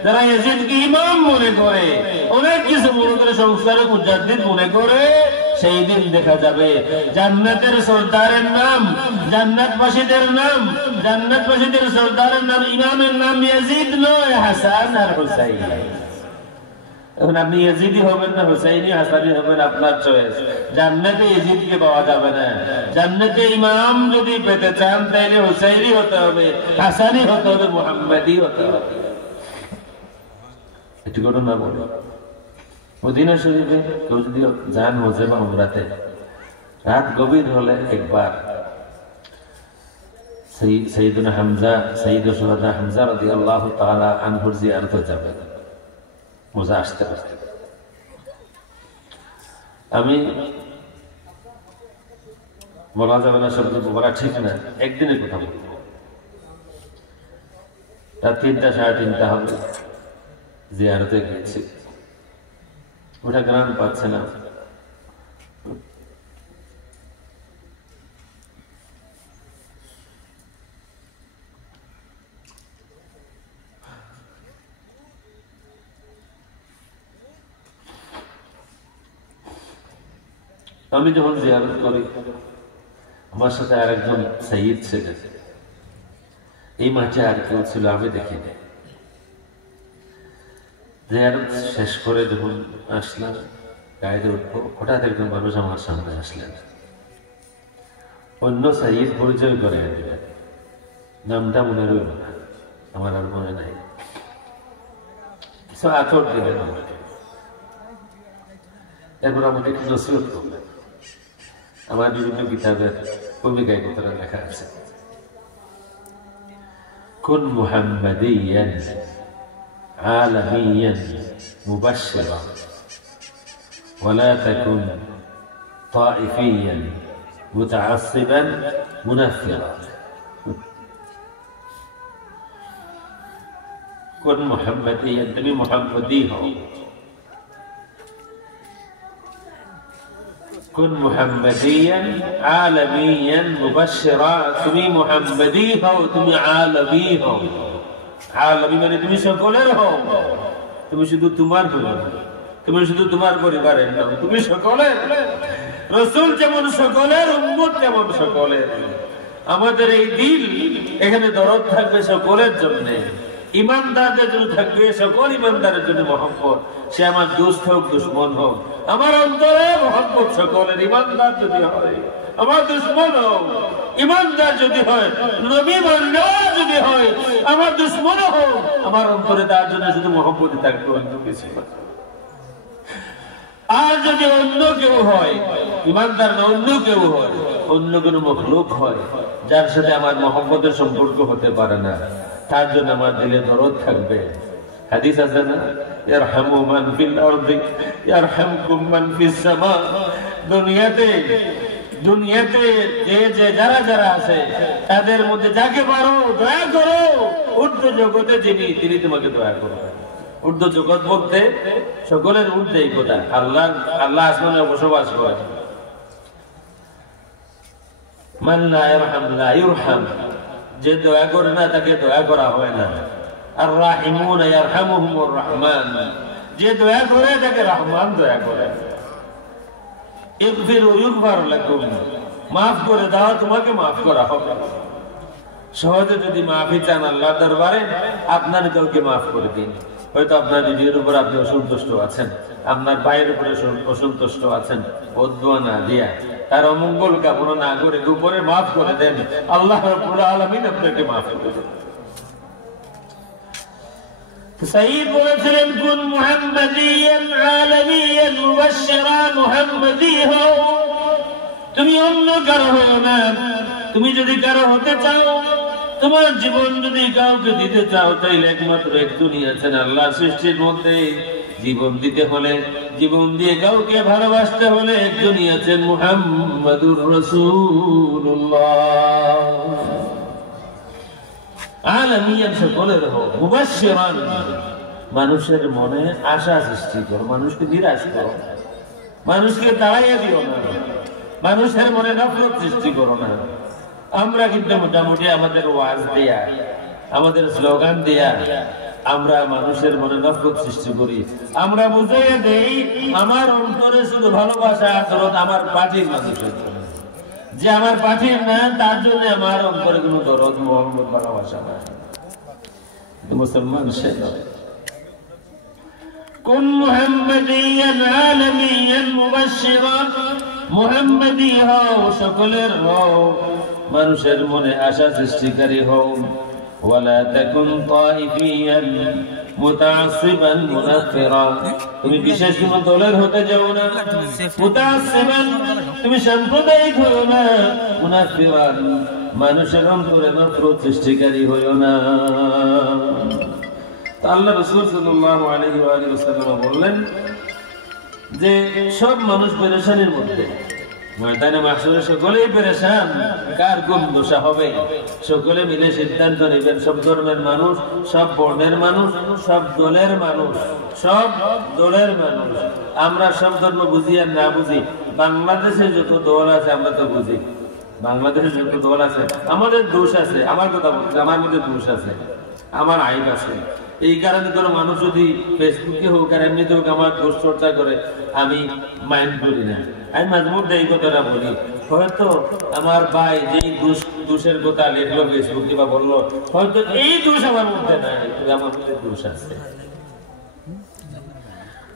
যারা ইয়াজিদকে ইমাম মনে করে, অনেক কিছু মনে করে, সংস্কারক মুজাদ্দিদ মনে করে, সেই দিন দেখা যাবে জান্নাতের সরদারের নাম, জান্নাতবাসীদের নাম, জান্নাতবাসীদের সরদারের নাম, ইমামের নাম ইয়াজিদ নয়, হাসান আর হুসাইন। এখন আপনি ইয়াজিদি হবেন না হুসাইনি, হাসানি হবেন, আপনার চয়েস। জান্নাতে ইয়াজিদকে পাওয়া যাবে না। জান্নাতে ইমাম যদি পেতে চান তাহলে হুসাইনি হতে হবে, হাসানি হতে হবে, মুহাম্মাদি হতে হবে। একটু ঘটনা বলি, মদিনা শরীফে কেউ যদি যান হজে বা উমরাতে, রাত গভীর হলে একবার সাইয়্যিদুনা হামজা, সাইয়্যিদুশ শুহাদা হামজা রাদিয়াল্লাহু তাআলা আনহুর জিয়ারতে যাবে। মজা আসতে আসতে আমি বলা যাবে না, শব্দ বলা ঠিক না, একদিনের কথা বলবো। রাত ৩টা ৩:৩০ হবে, জিয়ারতে গিয়েছি, ওটা গ্রাম পাচ্ছে না। আমি যখন জিয়ারত করি, আমার সাথে আর একজন সাইয়্যিদ ছিলেন, এই মাঠে আর কেউ ছিল আমি দেখিনি। জিয়ারত শেষ করে যখন আসলাম, গাড়িতে উঠবো, হঠাৎ একজন মানুষ আমার সামনে আসলেন। অন্য সাইদ পরিচয় করে দিলেন, নামটা মনে রইল না, আমার আর মনে নাই। কিছু আচর দিলেন আমাকে, এরপর আমাকে একটু নসিহত করলেন। আমার বিভিন্ন কিতাবের ভূমিকায় কথাটা লেখা আছে, কুন মুহাম্মাদিয়ান আলামিয়ান মুবাশশিরা ওয়ালা তাকুন তাইফিয়ান মুতাআসসিবান মুনাফিরা। কুন মুহাম্মাদিয়ান, তুমি মুহাম্মদি হও। কুন মুহাম্মাদিয়ান আলামিয়ান মুবাশশিরা, তুমি মুহাম্মদি হও, তুমি আলামী হও। আলামী মানে তুমি সকলের হও, তুমি শুধু তোমার হও, তুমি শুধু তোমার পরিবারের নাও, তুমি সকলের। রাসূল যেমন সকলের, উম্মত যেমন সকলের। আমাদের এই দিল, এখানে দরদ থাকবে সকলের জন্য, ইমানদারদের জন্য থাকবে, সকল ইমানদারের জন্য মহব্বত। সে আমার দোস্ত হোক, দুশ্মন হোক, আমার অন্তরে মহব্বত সকলের। ইমানদার যদি হয়, আমার দুশ্মন হোক, ইমানদার যদি হয়, নবী বান্দা যদি হয়, আমার দুশ্মন হোক, আমার অন্তরে তার জন্য শুধু মহব্বতই থাকবে, অন্য কিছু না। আর যদি অন্য কেউ হয়, ইমানদার না অন্য কেউ হয়, অন্য কোনো মখলুক হয়, যার সাথে আমার মহব্বতের সম্পর্ক হতে পারে না, তার জন্য আমার দিলে দরদ থাকবে। হাদিস আছে না, ইয়ারহামু মান ফিল আরদি ইয়ারহামকুম মান ফিস সামা। দুনিয়াতে যে যারা আছে, তাদের মধ্যে যাকে পারো দয়া করো, ঊর্ধ্ব জগতে যিনি, তিনি তোমাকে দয়া করবেন। ঊর্ধ্ব জগৎ বলতে সকলের ঊর্ধ্বেই কথা, আল্লাহ আসমানে বসবাস করেন। মান লা ইয়ারহাম লা ইউরহাম, যে দয়া করে না তাকে দয়া করা হয় না। আর রাহিমুনা ইয়ারহামুহুমুর রহমান, যে দয়া করে তাকে রহমান দয়া করে। ইগফিরু ইগফার লাকুম, মাফ করে দাও, তোমাকে মাফ করা হবে। সহজে যদি মাফি চান আল্লাহর দরবারে, আপনার কাউকে মাফ করে দিন। হয়তো আপনার নিজের উপর আপনি অসন্তুষ্ট আছেন, আপনার ভাইয়ের উপরে অসন্তুষ্ট আছেন, বদদুয়া না দিয়া, তার অমঙ্গল কামনা না করে উপরে মাফ করে দেন, আল্লাহ রাব্বুল আলামিন আপনাকে মাফ করে দেন। সাইয়্যিদ বলেছিলেন, কুন মুহাম্মাদিয়ান আলামিয়ান মুবাশশিরা, মুহাম্মাদি হও, তুমি অন্য কারো হও না। তুমি যদি কারো হতে চাও, তোমার জীবন যদি কাউকে দিতে চাও, তাইলে একমাত্র একজনই আছেন আল্লাহ সৃষ্টির মধ্যে। জীবন দিতে হলে, জীবন দিয়ে কাউকে ভালোবাসতে হলে একজনই আছেন, মুহাম্মাদুর রাসূলুল্লাহ। আলামিয়ান, সকলের হও, মুবাশশিরান, মানুষের মনে আশা সৃষ্টি করো, মানুষকে নিরাশ করো, মানুষকে দাঁড়াইয়া দিও না, মানুষের মনে নফরত সৃষ্টি করো না। আমরা কিন্তু মোটামুটি আমাদের ওয়াজ দেয়া, আমাদের স্লোগান দেয়া, আমরা মানুষের মনে নফরত সৃষ্টি করি। আমরা বুঝাইয়া দেই আমার অন্তরে শুধু ভালোবাসা আদরত আমার পার্টির মানুষের জন্য, যে আমার পার্টির না তার জন্য আমার অন্তরে কোনো দরদ মোহাম্মদ ভালোবাসা না। মুসলমান সে নয়। কুন মুহাম্মাদিয়ান আলামিয়ান মুবাশশিরা, মুহাম্মাদি হও, সকলের হও, মানুষের মনে আশা সৃষ্টিকারী হও। ওয়ালা তাকুন তাইফিয়ান মুতাআসসিবান মুনাফিরা, তুমি বিশেষ কোনো দলের হতে যাও না। মুতাআসসিবান, তুমি সাম্প্রদায়িক হও না। মুনাফিরান, মানুষের অন্তরে নফরত সৃষ্টিকারী হইও না। আল্লাহ রাসূল সাল্লাল্লাহু আলাইহি ওয়াসাল্লাম বললেন যে সব মানুষ পেরেশানির মধ্যে, ময়দানে মাহশরে সকলেই পেরেশান, কার কোন দশা হবে সকলে মিলে সিদ্ধান্ত নেবেন। সব ধর্মের মানুষ, সব বর্ণের মানুষ, সব দলের মানুষ, সব দলের মানুষ। আমরা সব ধর্ম বুঝি আর না বুঝি, বাংলাদেশে যত দল আছে আমরা তো বুঝি, বাংলাদেশে যত দল আছে আমাদের দোষ আছে। আমার কথা বলছি, আমার মধ্যে দোষ আছে, আমার আইব আছে। এই কারণে কোনো মানুষ যদি ফেসবুকে হোক আর এমনিতে হোক আমার দোষ চর্চা করে, আমি মাইন্ড করি না। আমি মাঝে মধ্যে এই কথাটা বলি, হয়তো আমার ভাই যেই দোষের কথা লিখলো ফেসবুকে বা বললো, হয়তো এই দোষ আমার মধ্যে নাই, আমার মধ্যে দোষ আছে।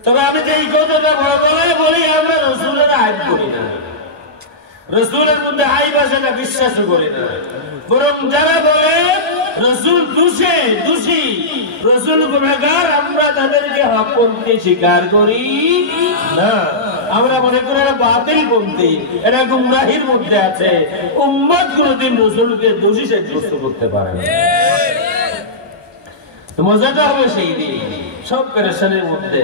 তবে আমি যে এই কথাটা বলে বলি, আমরা রাসূলের আইব করি না, রসুলের মধ্যে আইবা সেটা বিশ্বাস করি না, বরং যারা বলে রসুল দোষী, রসুল গুনাহগার, আমরা তাদেরকে হকপন্থী স্বীকার করি না। আমরা মনে করি এরা বাতিলপন্থী, এরা গুমরাহির মধ্যে আছে। উম্মত কোনদিন রসুলকে দোষী সাব্যস্ত করতে পারে না। মজাটা হবে সেই দিন, সব পেরেশানির মধ্যে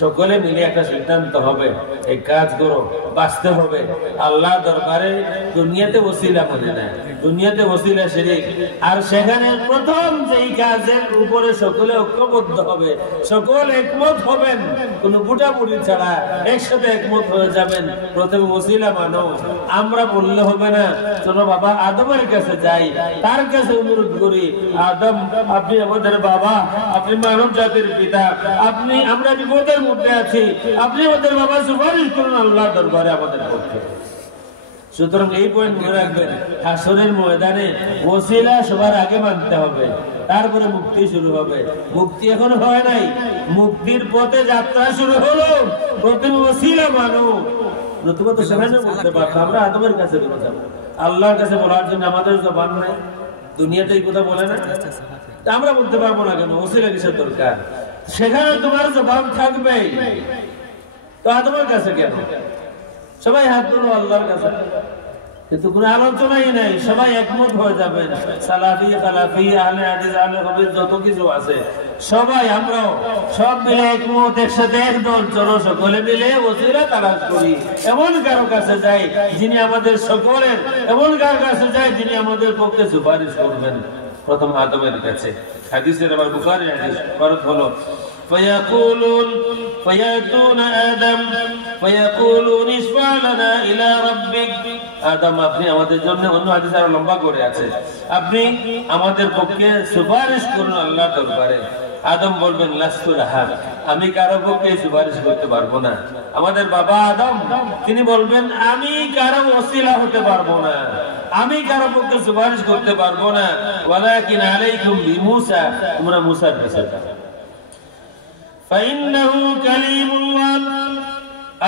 সকলে মিলে একটা সিদ্ধান্ত হবে, এই কাজ করো, বাঁচতে হবে আল্লাহ দরবারে। দুনিয়াতে ওসিলা মনে না, দুনিয়াতে ওসিলা শিরক। আর সেখানে প্রথম যেই কাজের উপরে সকলে ঐক্যবদ্ধ হবে, সকল একমত হবেন, কোন বুটাবুটি ছাড়া একসাথে একমত হয়ে যাবেন। প্রথমে ওসিলা মানো। আমরা বললে হবে না, চলো বাবা আদমের কাছে যাই, তার কাছে অনুরোধ করি, আদম আপনি আমাদের বাবা, আপনি মানব জাতির পিতা, আপনি, আমরা বিপদের মধ্যে আছি, আপনি আমাদের বাবা সুপারিশ করুন আল্লাহ দরবারে আমাদের পক্ষে। সুতরাং এই পয়েন্ট মনে রাখবেন, হাসরের ময়দানে ওসিলা সবার আগে মানতে হবে, তারপরে মুক্তি শুরু হবে। মুক্তি এখনো হয় নাই, মুক্তির পথে যাত্রা শুরু হলো। প্রথমে ওসিলা মানো। নতুবা তো সেখানে বলতে পারতাম আমরা আদমের কাছে বলে যাবো, আল্লাহর কাছে বলার জন্য আমাদের জবান নাই, দুনিয়াতে এই কথা বলে না, আমরা বলতে পারবো না কেন? ওসিলা কিসের দরকার? সেখানে তোমার জবান থাকবে, তো আদমের কাছে কেন? সবাই হাত তুলো আল্লাহর কাছে, কিন্তু কোনো আলোচনাই নাই, সবাই একমত হয়ে যাবেন। সালাফি খালাফি আহলে হাদিস আহলে হাদিস যত কিছু আছে সবাই, আমরাও সব মিলে একমত, একসাথে একদল, চলো সকলে মিলে ওসিলা তালাশ করি। এমন কারো কাছে যাই যিনি আমাদের সকলের, এমন কারো কাছে যাই যিনি আমাদের পক্ষে সুপারিশ করবেন। প্রথম আদমের কাছে। হাদিসের আবার বুখারী হাদিস ফরজ হলো فيقولون فيأتون آدم فيقولون اشفع لنا إلى ربك। আদম আপনি আমাদের জন্য, অন্য হাদিস আরো লম্বা করে আছে, আপনি আমাদের পক্ষে সুপারিশ করুন আল্লাহর দরবারে। আদম বলবেন লাস্তু লাহা, আমি কারো পক্ষে সুপারিশ করতে পারবো না। আমাদের বাবা আদম তিনি বলবেন আমি কারো ওসিলা হতে পারবো না, আমি কারো পক্ষে সুপারিশ করতে পারবো না। ওয়ালাকিন আলাইকুম বিমূসা, তোমরা মুসার কাছে যাও, ফাইন্নাহু কালিমুল্লাহ।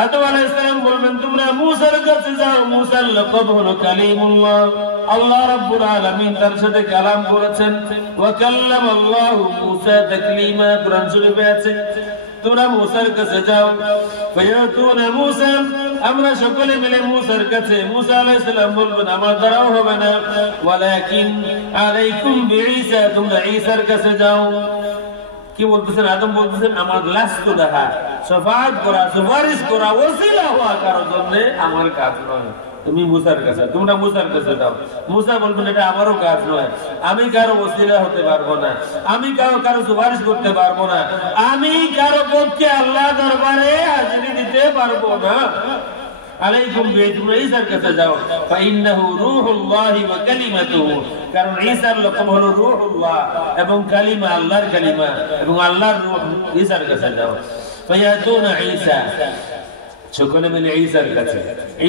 আদম আলাইহিস সালাম বলবেন তোমরা মুসার কাছে যাও, মুসার লকব হলো কালিমুল্লাহ। আল্লাহ রাব্বুল আলামিন তার সাথে কালাম করেছেন। ওয়া কাল্লামাল্লাহু মুসা তাকলিমা, কুরআন শরীফে আছে। তোমরা মুসার কাছে যাও। ফায়াতুনা মুসা, আমরা সকলে মিলে মুসার কাছে। মুসা আলাইহিস সালাম বলবেন আমার দ্বারাও হবে না। ওয়ালাকিন আলাইকুম বিঈসা, তোমরা ঈসার কাছে যাও। কি বলতেছেন? আদম বলতেছেন আমার লাস্তু দেখা, শাফাআত করা, সুপারিশ করা, ওসিলা হওয়া কারোর জন্য আমার কাজ নয়। তুমি মুসার কাছে, তোমরা মুসার কাছে যাও। মুসা বলবেন এটা আমারও কাজ নয়, আমি কারো ওসিলা হতে পারবো না, আমি কারো সুপারিশ করতে পারবো না, আমি কারো পক্ষে আল্লাহ দরবারে হাজিরি দিতে পারবো না। আলাইকুম বিঈসা, ঈসার কাছে যাও। ফাইন্নাহু রূহুল্লাহি ওয়া কালিমাতুহু, কারণ ঈসার লকব হলো রূহুল্লাহ এবং কালিমা, আল্লাহর কালিমা এবং আল্লাহর রূহ। ঈসার কাছে যাও। ফায়াতুনা ঈসা, সকলে মিলে ঈসার কাছে।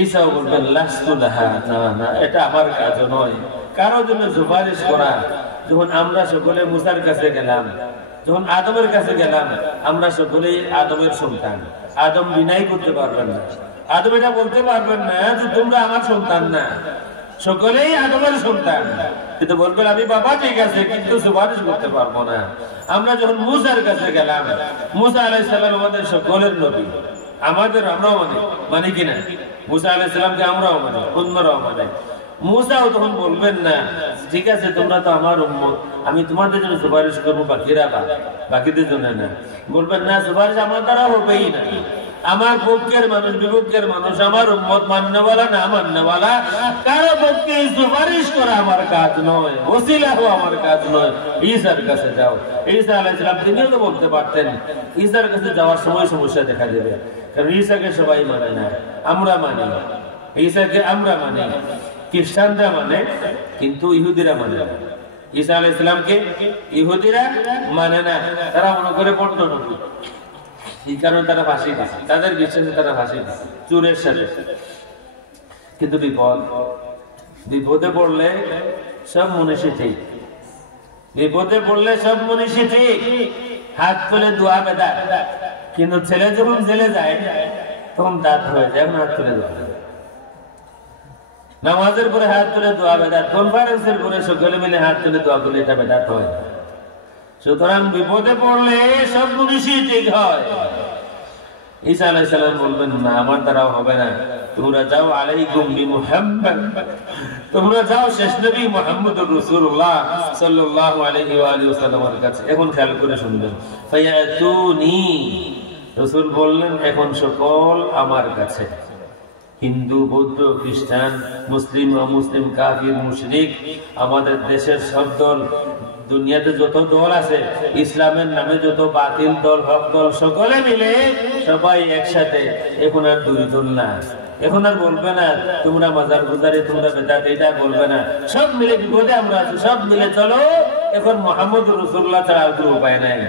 ঈসাও বলবেন লাস্তু লাহা, না না এটা আমার কাজ নয়। কারো জন্য সুপারিশ করা। যখন আমরা সকলে মুসার কাছে গেলাম, যখন আদমের কাছে গেলাম, আমরা সকলেই আদমের সন্তান। আদম বিনয় করতে পারবেন না, আদম এটা বলতে পারবেন না যে তোমরা আমার সন্তান না, সকলেই আদমের সন্তান। কিন্তু বলবেন আমি বাবা ঠিক আছে, কিন্তু সুপারিশ করতে পারবো না। আমরা যখন মুসার কাছে গেলাম, মুসা আলাইহিস সালাম আমাদের সকলের নবী, আমরাও মানি কিনা? মুসা আলাইহিস সালামকে আমরাও মানি, অন্যরাও মানে। মুসাও তখন বলবেন না ঠিক আছে তোমরা তো আমার উম্মত, আমি তোমাদের জন্য সুপারিশ করবো, বাকিদের জন্য না। বলবেন না সুপারিশ আমার দ্বারা হবেই না, আমার পক্ষের মানুষ বিপক্ষের মানুষ, আমার উম্মত মান্যওয়ালা না মান্যওয়ালা, কারো পক্ষে সুপারিশ করা আমার কাজ নয়, ওসিলা হওয়া আমার কাজ নয়। ঈসার কাছে যাও। ঈসা আলাইহিস সালাম তিনিও তো বলতে পারতেন। ঈসার কাছে যাওয়ার সময় সমস্যা দেখা দেবে, কারণ ঈসাকে সবাই মানে না, আমরা মানি। ঈসাকে আমরা মানি, খ্রিস্টানরা মানে, কিন্তু ইহুদিরা মানে না। ঈসা আলাইহিস সালামকে ইহুদিরা মানে না, তারা মনে করে পণ্য নবী, এই কারণে তারা ফাঁসি দিচ্ছে, তাদের বিশ্বাসে তারা ফাঁসি দিচ্ছে চোরের সাথে। কিন্তু বিপদে পড়লে সব মনীষী ঠিক, বিপদে পড়লে সব মনীষী ঠিক, হাত তুলে দোয়া বেদা। কিন্তু ছেলে যখন জেলে যায় তখন দাঁত হয়ে যায়, এখন হাত তুলে দোয়া। নামাজের পরে হাত তুলে দোয়া বেদাত, কনফারেন্সের পরে সকলে মিলে হাত তুলে দোয়া করলে এটা বেদাত হয়। সুতরাং বিপদে পড়লে সব জিনিসই ঠিক হয়। ঈসা আলাইহিস সালাম বলবেন না, আমার দ্বারাও হবে না, তোমরা যাও আলাইকুম বিমুহাম্মাদ, তোমরা যাও শেষ নবী মুহাম্মদুর রাসূলুল্লাহ সাল্লাল্লাহু আলাইহি ওয়া আলিহি ওয়াসাল্লামের কাছে। এখন খেয়াল করে শুনবেন, ফায়াতুনি, রাসূল বললেন এখন সকল আমার কাছে, হিন্দু, বৌদ্ধ, খ্রিস্টান, মুসলিম, অমুসলিম, কাফির, মুশরিক, আমাদের দেশের সব দল, দুনিয়াতে যত দল আছে, ইসলামের নামে যত বাতিল দল, হক দল, সকলে মিলে সবাই একসাথে। এখন আর দুই দল না, এখন আর বলবে না তোমরা মাজার গুজারি, তোমরা বেদাত, এটা বলবে না। সব মিলে বিপদে আমরা আছি, সব মিলে চলো। এখন মুহাম্মদুর রাসূলুল্লাহ ছাড়া আর কোনো উপায় নাই।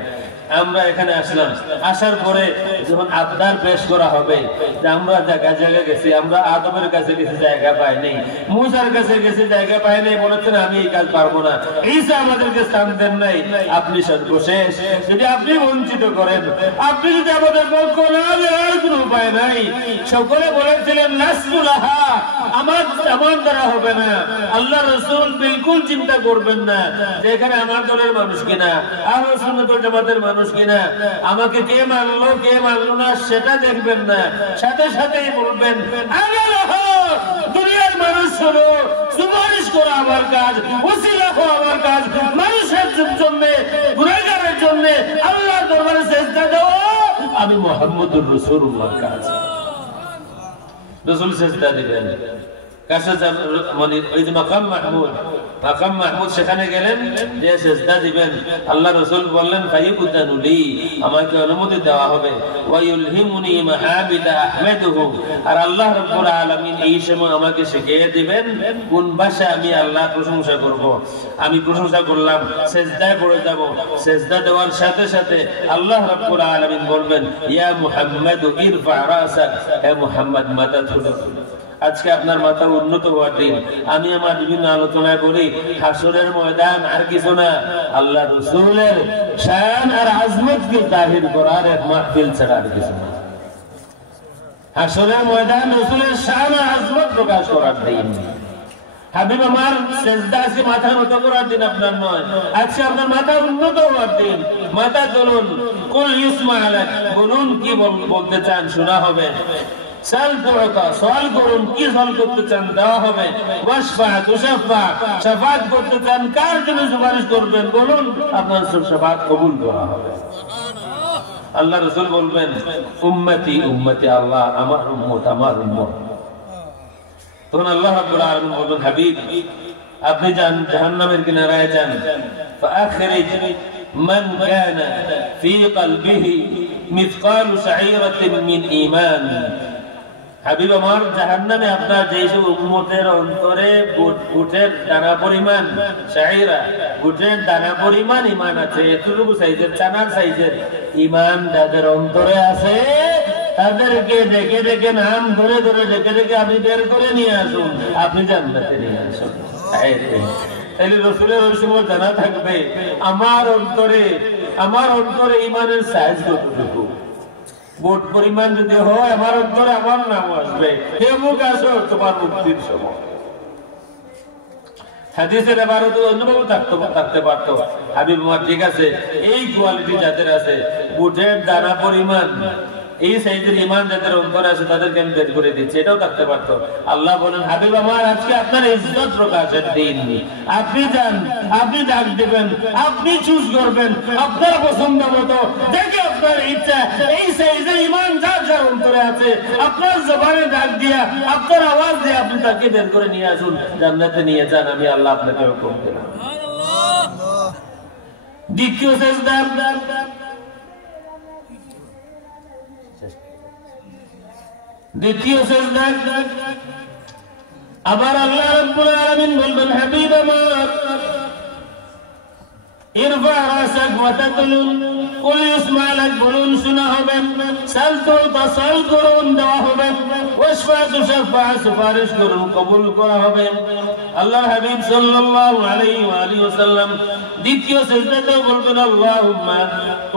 আমরা এখানে আসলাম, আসার পরে যখন আবদার পেশ করা হবে যে আমরা জায়গায় জায়গায় গেছি, আমরা আদমের কাছে গেছি, জায়গা পাই নাই, মুসার কাছে গেছি, জায়গা পাই নাই, বলেছেন আমি এই কাজ পারবো না, ঈসা আমাদেরকে স্থান দেন নাই, আপনি সর্বশেষ। যদি আপনি বঞ্চিত করেন, আপনি যদি আমাদের পক্ষ না দেওয়ার কোনো উপায় নাই। সকলে বলেছিলেন নাসুলাহা, আমার দ্বারা হবে না। আল্লাহ রাসূল বিলকুল চিন্তা করবেন না যে এখানে আমার দলের মানুষ কিনা, আহলে সুন্নাত ওয়াল জামাতের মানুষ কিনা, আমাকে কে মানলো কে মানলো না সেটা দেখবেন না, সাথে সাথেই বলবেন দুনিয়ার মানুষ হলো সুপারিশ করা আমার কাজ, ওসিলা হওয়া আমার কাজ, মানুষের জন্য, গুনাহগারের জন্য আল্লাহর দরবারে সিজদা দেওয়া আমি মুহাম্মদুর রাসূলুল্লাহর কাজ। রাসূল সিজদা দিবেন কাছে, মানে ওই যে মাকাম মাহমুদ, সেখানে গেলেন, যে সিজদা দিবেন। আল্লাহ রাসূল বললেন ফায়ুদানু লি, আমাকে অনুমতি দেওয়া হবে, ওয়ায়ুলহিমুনি মাহাবিদা আহমাদুহু, আর আল্লাহ রাব্বুল আলামিন এই সময় আমাকে শিখিয়ে দিবেন কোন ভাষায় আমি আল্লাহ প্রশংসা করব। আমি প্রশংসা করলাম, সিজদায় পড়ে যাব, সিজদা দেওয়ার সাথে সাথে আল্লাহ রাব্বুল আলামিন বলবেন ইয়া মুহাম্মাদু ইরফা রাসাক, হে মুহাম্মদ মাথা তুলো। আজকে আপনার মাথা উন্নত হওয়ার দিন। আমি আমার বিভিন্ন আলোচনায় বলি হাসরের ময়দান আর কিছু না, আল্লাহ রাসূলের শান আর আজমতকে জাহির করার এক মাহফিল ছাড়া আর কিছু না। হাসরের ময়দান রাসূলের শান আর আজমত প্রকাশ করার দিন। হাবিব আমার সিজদা আছে, মাথা নত করার দিন আপনার নয়, আজকে আপনার মাথা উন্নত হওয়ার দিন। মাথা তুলুন, কুল ইউসমা আলাক, বলুন কি বলতে চান, শোনা হবে। সওয়াল করুন, কি সওয়াল করতে চান, দেওয়া হবে। ওয়াশফা তুশাফা, শাফাআত করতে চান, কার জন্য সুপারিশ করবেন বলুন, আপনার শাফাআত কবুল করা হবে। আল্লাহ রাসূল বলবেন উম্মতি উম্মতি, আল্লাহ আমার উম্মত আমার উম্মত। তখন আল্লাহ রাব্বুল আলামিন বলবেন হাবিব আপনি যান জাহান্নামের কিনারায় যান, ফাআখরিজ মান কানা ফি কলবিহি মিসকালু শাঈরাতিন মিন ঈমান। হাবিব আমার জাহান্নামে আপনার যেসব উম্মতের অন্তরে বুটের দানা পরিমাণ, শাঈরা বুটের দানা পরিমাণ ঈমান আছে, এতটুকু সাইজের, চানার সাইজের ঈমান যাদের অন্তরে আছে, তাদেরকে ডেকে ডেকে নাম ধরে ধরে ডেকে ডেকে আপনি বের করে নিয়ে আসুন, আপনি জান্নাতে নিয়ে আসুন। তাহলে রাসূলের ওই সময় জানা থাকবে আমার অন্তরে ঈমানের সাইজ কতটুকু। বুট পরিমাণ যদি হয় আমার অন্তরে, আমার নাম আসবে, হে মুখ আসো তোমার মুক্তির সময়। হাদিসের এবারও তো অন্যভাবে থাকতে পারতো। হাবিব আমার ঠিক আছে, এই কোয়ালিটি যাদের আছে, বুটের দানা পরিমাণ, এই সাইজের ঈমান যাদের অন্তরে আছে, তাদেরকে আমি বের করে দিচ্ছি, এটাও থাকতে পারতো। আল্লাহ বলেন হাবিব আমার আজকে আপনার ইজ্জত প্রকাশের দিন, আপনি যান, আপনি ডাক দিবেন, আপনি চুজ করবেন আপনার পছন্দ মতো, দেখে আপনার ইচ্ছা এই সাইজের ঈমান যার যার অন্তরে আছে, আপনার জবানে ডাক দিয়া, আপনার আওয়াজ দিয়ে আপনি তাকে বের করে নিয়ে আসুন, জান্নাতে নিয়ে যান, আমি আল্লাহ আপনাকে হুকুম দিলাম। দ্বিতীয় সিজদা, দ্বিতীয় সিজদা আবার আল্লাহ রাব্বুল আলামিন বলবেন হাবিব আমার ইরফা রাসাক ওয়া তাকলুন, কুল ইসমা লাক, বলুন শোনা হবে। সালতু তাসাল করুন, দেওয়া হবে। ওয়াশফা তুশাফা, সুপারিশ করুন, কবুল করা হবে। আল্লাহর হাবিব সাল্লাল্লাহু আলাইহি ওয়া আলিহি ওয়াসাল্লাম দ্বিতীয় সিজদাতে বলবেন আল্লাহুম্মা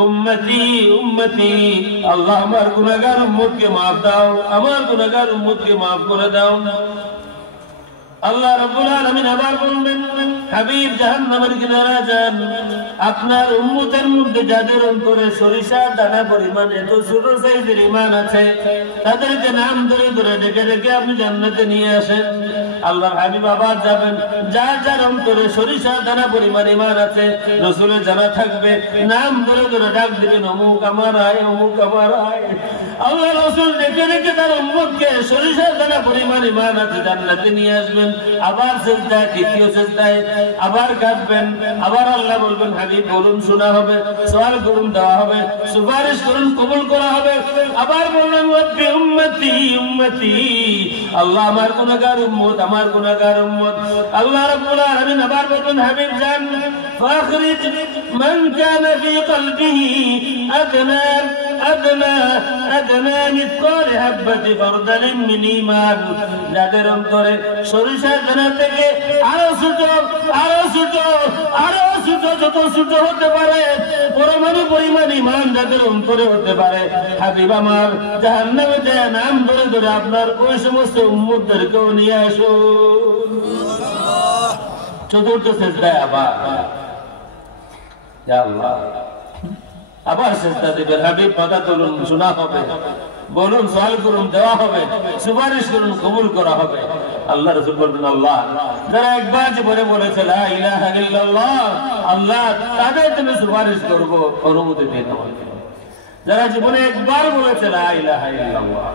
উম্মতি উম্মতি, আল্লাহ আমার গুনাহগার উম্মতকে maaf দাও, আমার গুনাহগার উম্মতকে maaf করে দাও। আল্লাহ রাব্বুল আলামিন আবার বলবেন, হাবিব জাহান্নামের কিনারা যান, আপনার উম্মতের মধ্যে যাদের অন্তরে সরিষা দানা পরিমাণ এত ছোট সাইজের ঈমান আছে, তাদেরকে নাম ধরে ধরে ডেকে ডেকে আপনি জান্নাতে নিয়ে আসেন। আল্লাহর হাবিব আবার যাবেন, যার যার অন্তরে সরিষা দানা পরিমাণ ঈমান আছে, রাসূলের জানা থাকবে, নাম ধরে ধরে ডাক দিবেন, অমুক আমার আয়, অমুক আমার আয়। আল্লাহ রাসূল ডেকে ডেকে তার উম্মতকে সরিষা দানা পরিমাণ ঈমান আছে জান্নাতে নিয়ে আসবেন। আবার সিজদায়, দ্বিতীয় সিজদায় আবার কাঁদবেন, আবার আল্লাহ বলবেন, হাবিব বলুন শোনা হবে, সওয়াল করুন দেওয়া হবে, সুপারিশ করুন কবুল করা হবে। আবার বললেন, ওয়াব্বি উম্মতি উম্মতি, আল্লাহ আমার গুনাহগার উম্মত, আমার গুনাহগার উম্মত। আল্লাহ রাব্বুল আলামিন আবার বলবেন, হাবিব জান, ফাখরিজ মান কানা ফি কলবিহি আদনা আদনা আদনা মিসকাল হাববাতি ফারদালিন মিন ঈমান, যাদের অন্তরে সরিষার দানা থেকে আরো ছোট আরো ছোট আরো ছোট, যত ছোট হতে পারে পরমাণু পরিমাণ ঈমান যাদের অন্তরে হতে পারে, হাবিব আমার জাহান্নামে যায় নাম ধরে ধরে আপনার ওই সমস্ত উম্মতদেরকেও নিয়ে আসুন। চতুর্থ সিজদায় আবার ইয়া আল্লাহ, আবার সিজদা দিবেন, হাবিব মাথা তুলুন শোনা হবে, বলুন সওয়াল করুন দেওয়া হবে, সুপারিশ করুন কবুল করা হবে। আল্লাহ রাসূল বলবেন, আল্লাহ যারা একবার জীবনে বলেছে লা ইলাহা ইল্লাল্লাহ, আল্লাহ তাদের জন্য সুপারিশ করব, অনুমতি দিন আমাকে। যারা জীবনে একবার বলেছে লা ইলাহা ইল্লাল্লাহ,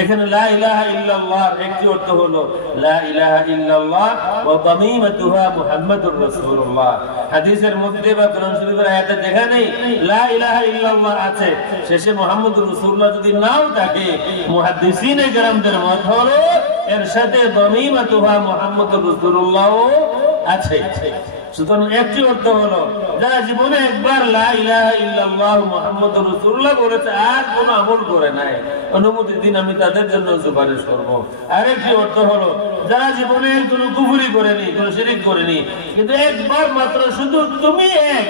এখানে লা ইলাহা ইল্লাল্লাহর একটি অর্থ হলো লা ইলাহা ইল্লাল্লাহ ওয়া তামিমাতুহা মুহাম্মাদুর রাসূলুল্লাহ। হাদিসের মধ্যে বা কোরআন শরীফের আয়াতে দেখা নেই লা ইলাহা ইল্লাল্লাহ আছে, শেষে মুহাম্মাদুর রাসূলুল্লাহ যদি নাও থাকে, মুহাদ্দিসিনে কেরামদের মত হলো এর সাথে তামিমাতুহা মুহাম্মাদুর রাসূলুল্লাহ আছে। সুতরাং একটি অর্থ হলো যারা জীবনে একবার লা ইলাহা ইল্লাল্লাহ মুহাম্মাদুর রাসূলুল্লাহ বলেছে আর কোনো আমল করে নাই, অনুমতি দিন আমি তাদের জন্য সুপারিশ করব। আরেকটি অর্থ হলো যারা জীবনে কোনো কুফরি করেনি, কোনো শিরক করেনি, কিন্তু একবার মাত্র শুধু তুমি এক,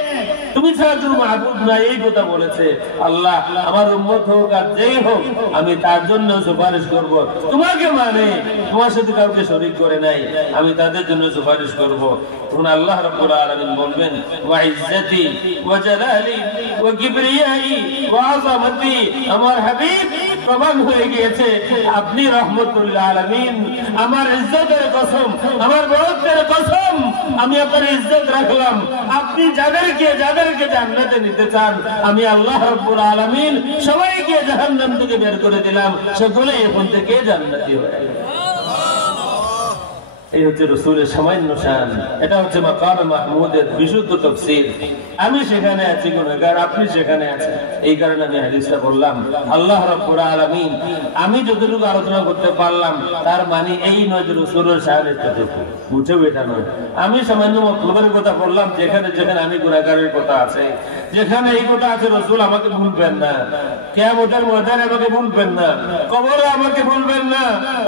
তুমি ছাড়া কোনো মাবুদ নাই এই কথা বলেছে, আল্লাহ আমার উম্মত হোক আর যেই হোক আমি তার জন্য সুপারিশ করব। তোমাকে মানে তোমার সাথে কাউকে শরীক করে নাই, আমি তাদের জন্য সুপারিশ করব। তখন আল্লাহ রাব্বুল আলামিন বলবেন, ওয়া ইজ্জতি ওয়া জালালি ওয়া কিবরিয়াই ওয়া আযামাতি, আমার হাবিব প্রমাণ হয়ে গিয়েছে আপনি রাহমাতুল আলামিন, আমার ইজ্জতের কসম, আমার বড়ত্বের কসম, আমি আপনার ইজ্জত রাখলাম। আপনি যাদেরকে জান্নাতে নিতে চান, আমি আল্লাহ রাব্বুল আলামিন সবাইকে জাহান্নাম থেকে বের করে দিলাম, সকলে এখন থেকে জান্নাতি হয়ে গেল। এই হচ্ছে রাসূলের সামান্য শান, এটা হচ্ছে মাকাম মাহমুদের বিশুদ্ধ তাফসীর। আমি সেখানে আছি গুনাহগার, আপনি সেখানে আছেন, এই কারণে আমি হাদিসটা বললাম। আল্লাহ রাব্বুল আলামিন আমি যতটুকু আলোচনা করতে পারলাম তার মানে এই নয় যে রাসূলের শান এতটুকু, বুঝেও এটা নয়। আমি সামান্য মতলবের কথা বললাম, যেখানে যেখানে আমি গুনাহগারের কথা আছে, যেখানে এই কথা আছে রাসূল আমাকে ভুলবেন না, কিয়ামতের ময়দানে আমাকে ভুলবেন না, কবরে আমাকে ভুলবেন না।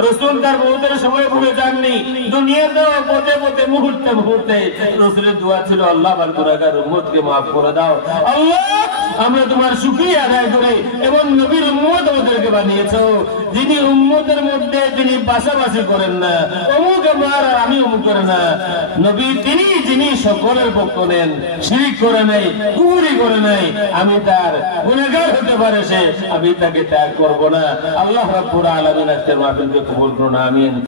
রাসূল তার মওতের সময় ভুলে যাননি, দুনিয়াতে পথে পথে মুহূর্তে মুহূর্তে রাসূলের দোয়া ছিল, আল্লাহ আমার গুনাহগার উম্মতকে maaf করে দাও। আল্লাহ আমরা তোমার শুকরিয়া আদায় করি, এবং নবীর উম্মত আমাদেরকে বানিয়েছো, যিনি উম্মতের মধ্যে তিনি পাশাপাশি করেন না, অমুক আমার আমি অমুক করে না। নবী তিনি যিনি সকলের পক্ষ নেন, শিরক করে নাই, কুফরি করে নাই, আমি তার গুনাহগার হতে পারে সে, আমি তাকে ত্যাগ করব না। আল্লাহ রাব্বুল আলামিন আজকের মাহফিলকে কবুল করুন, আমিন।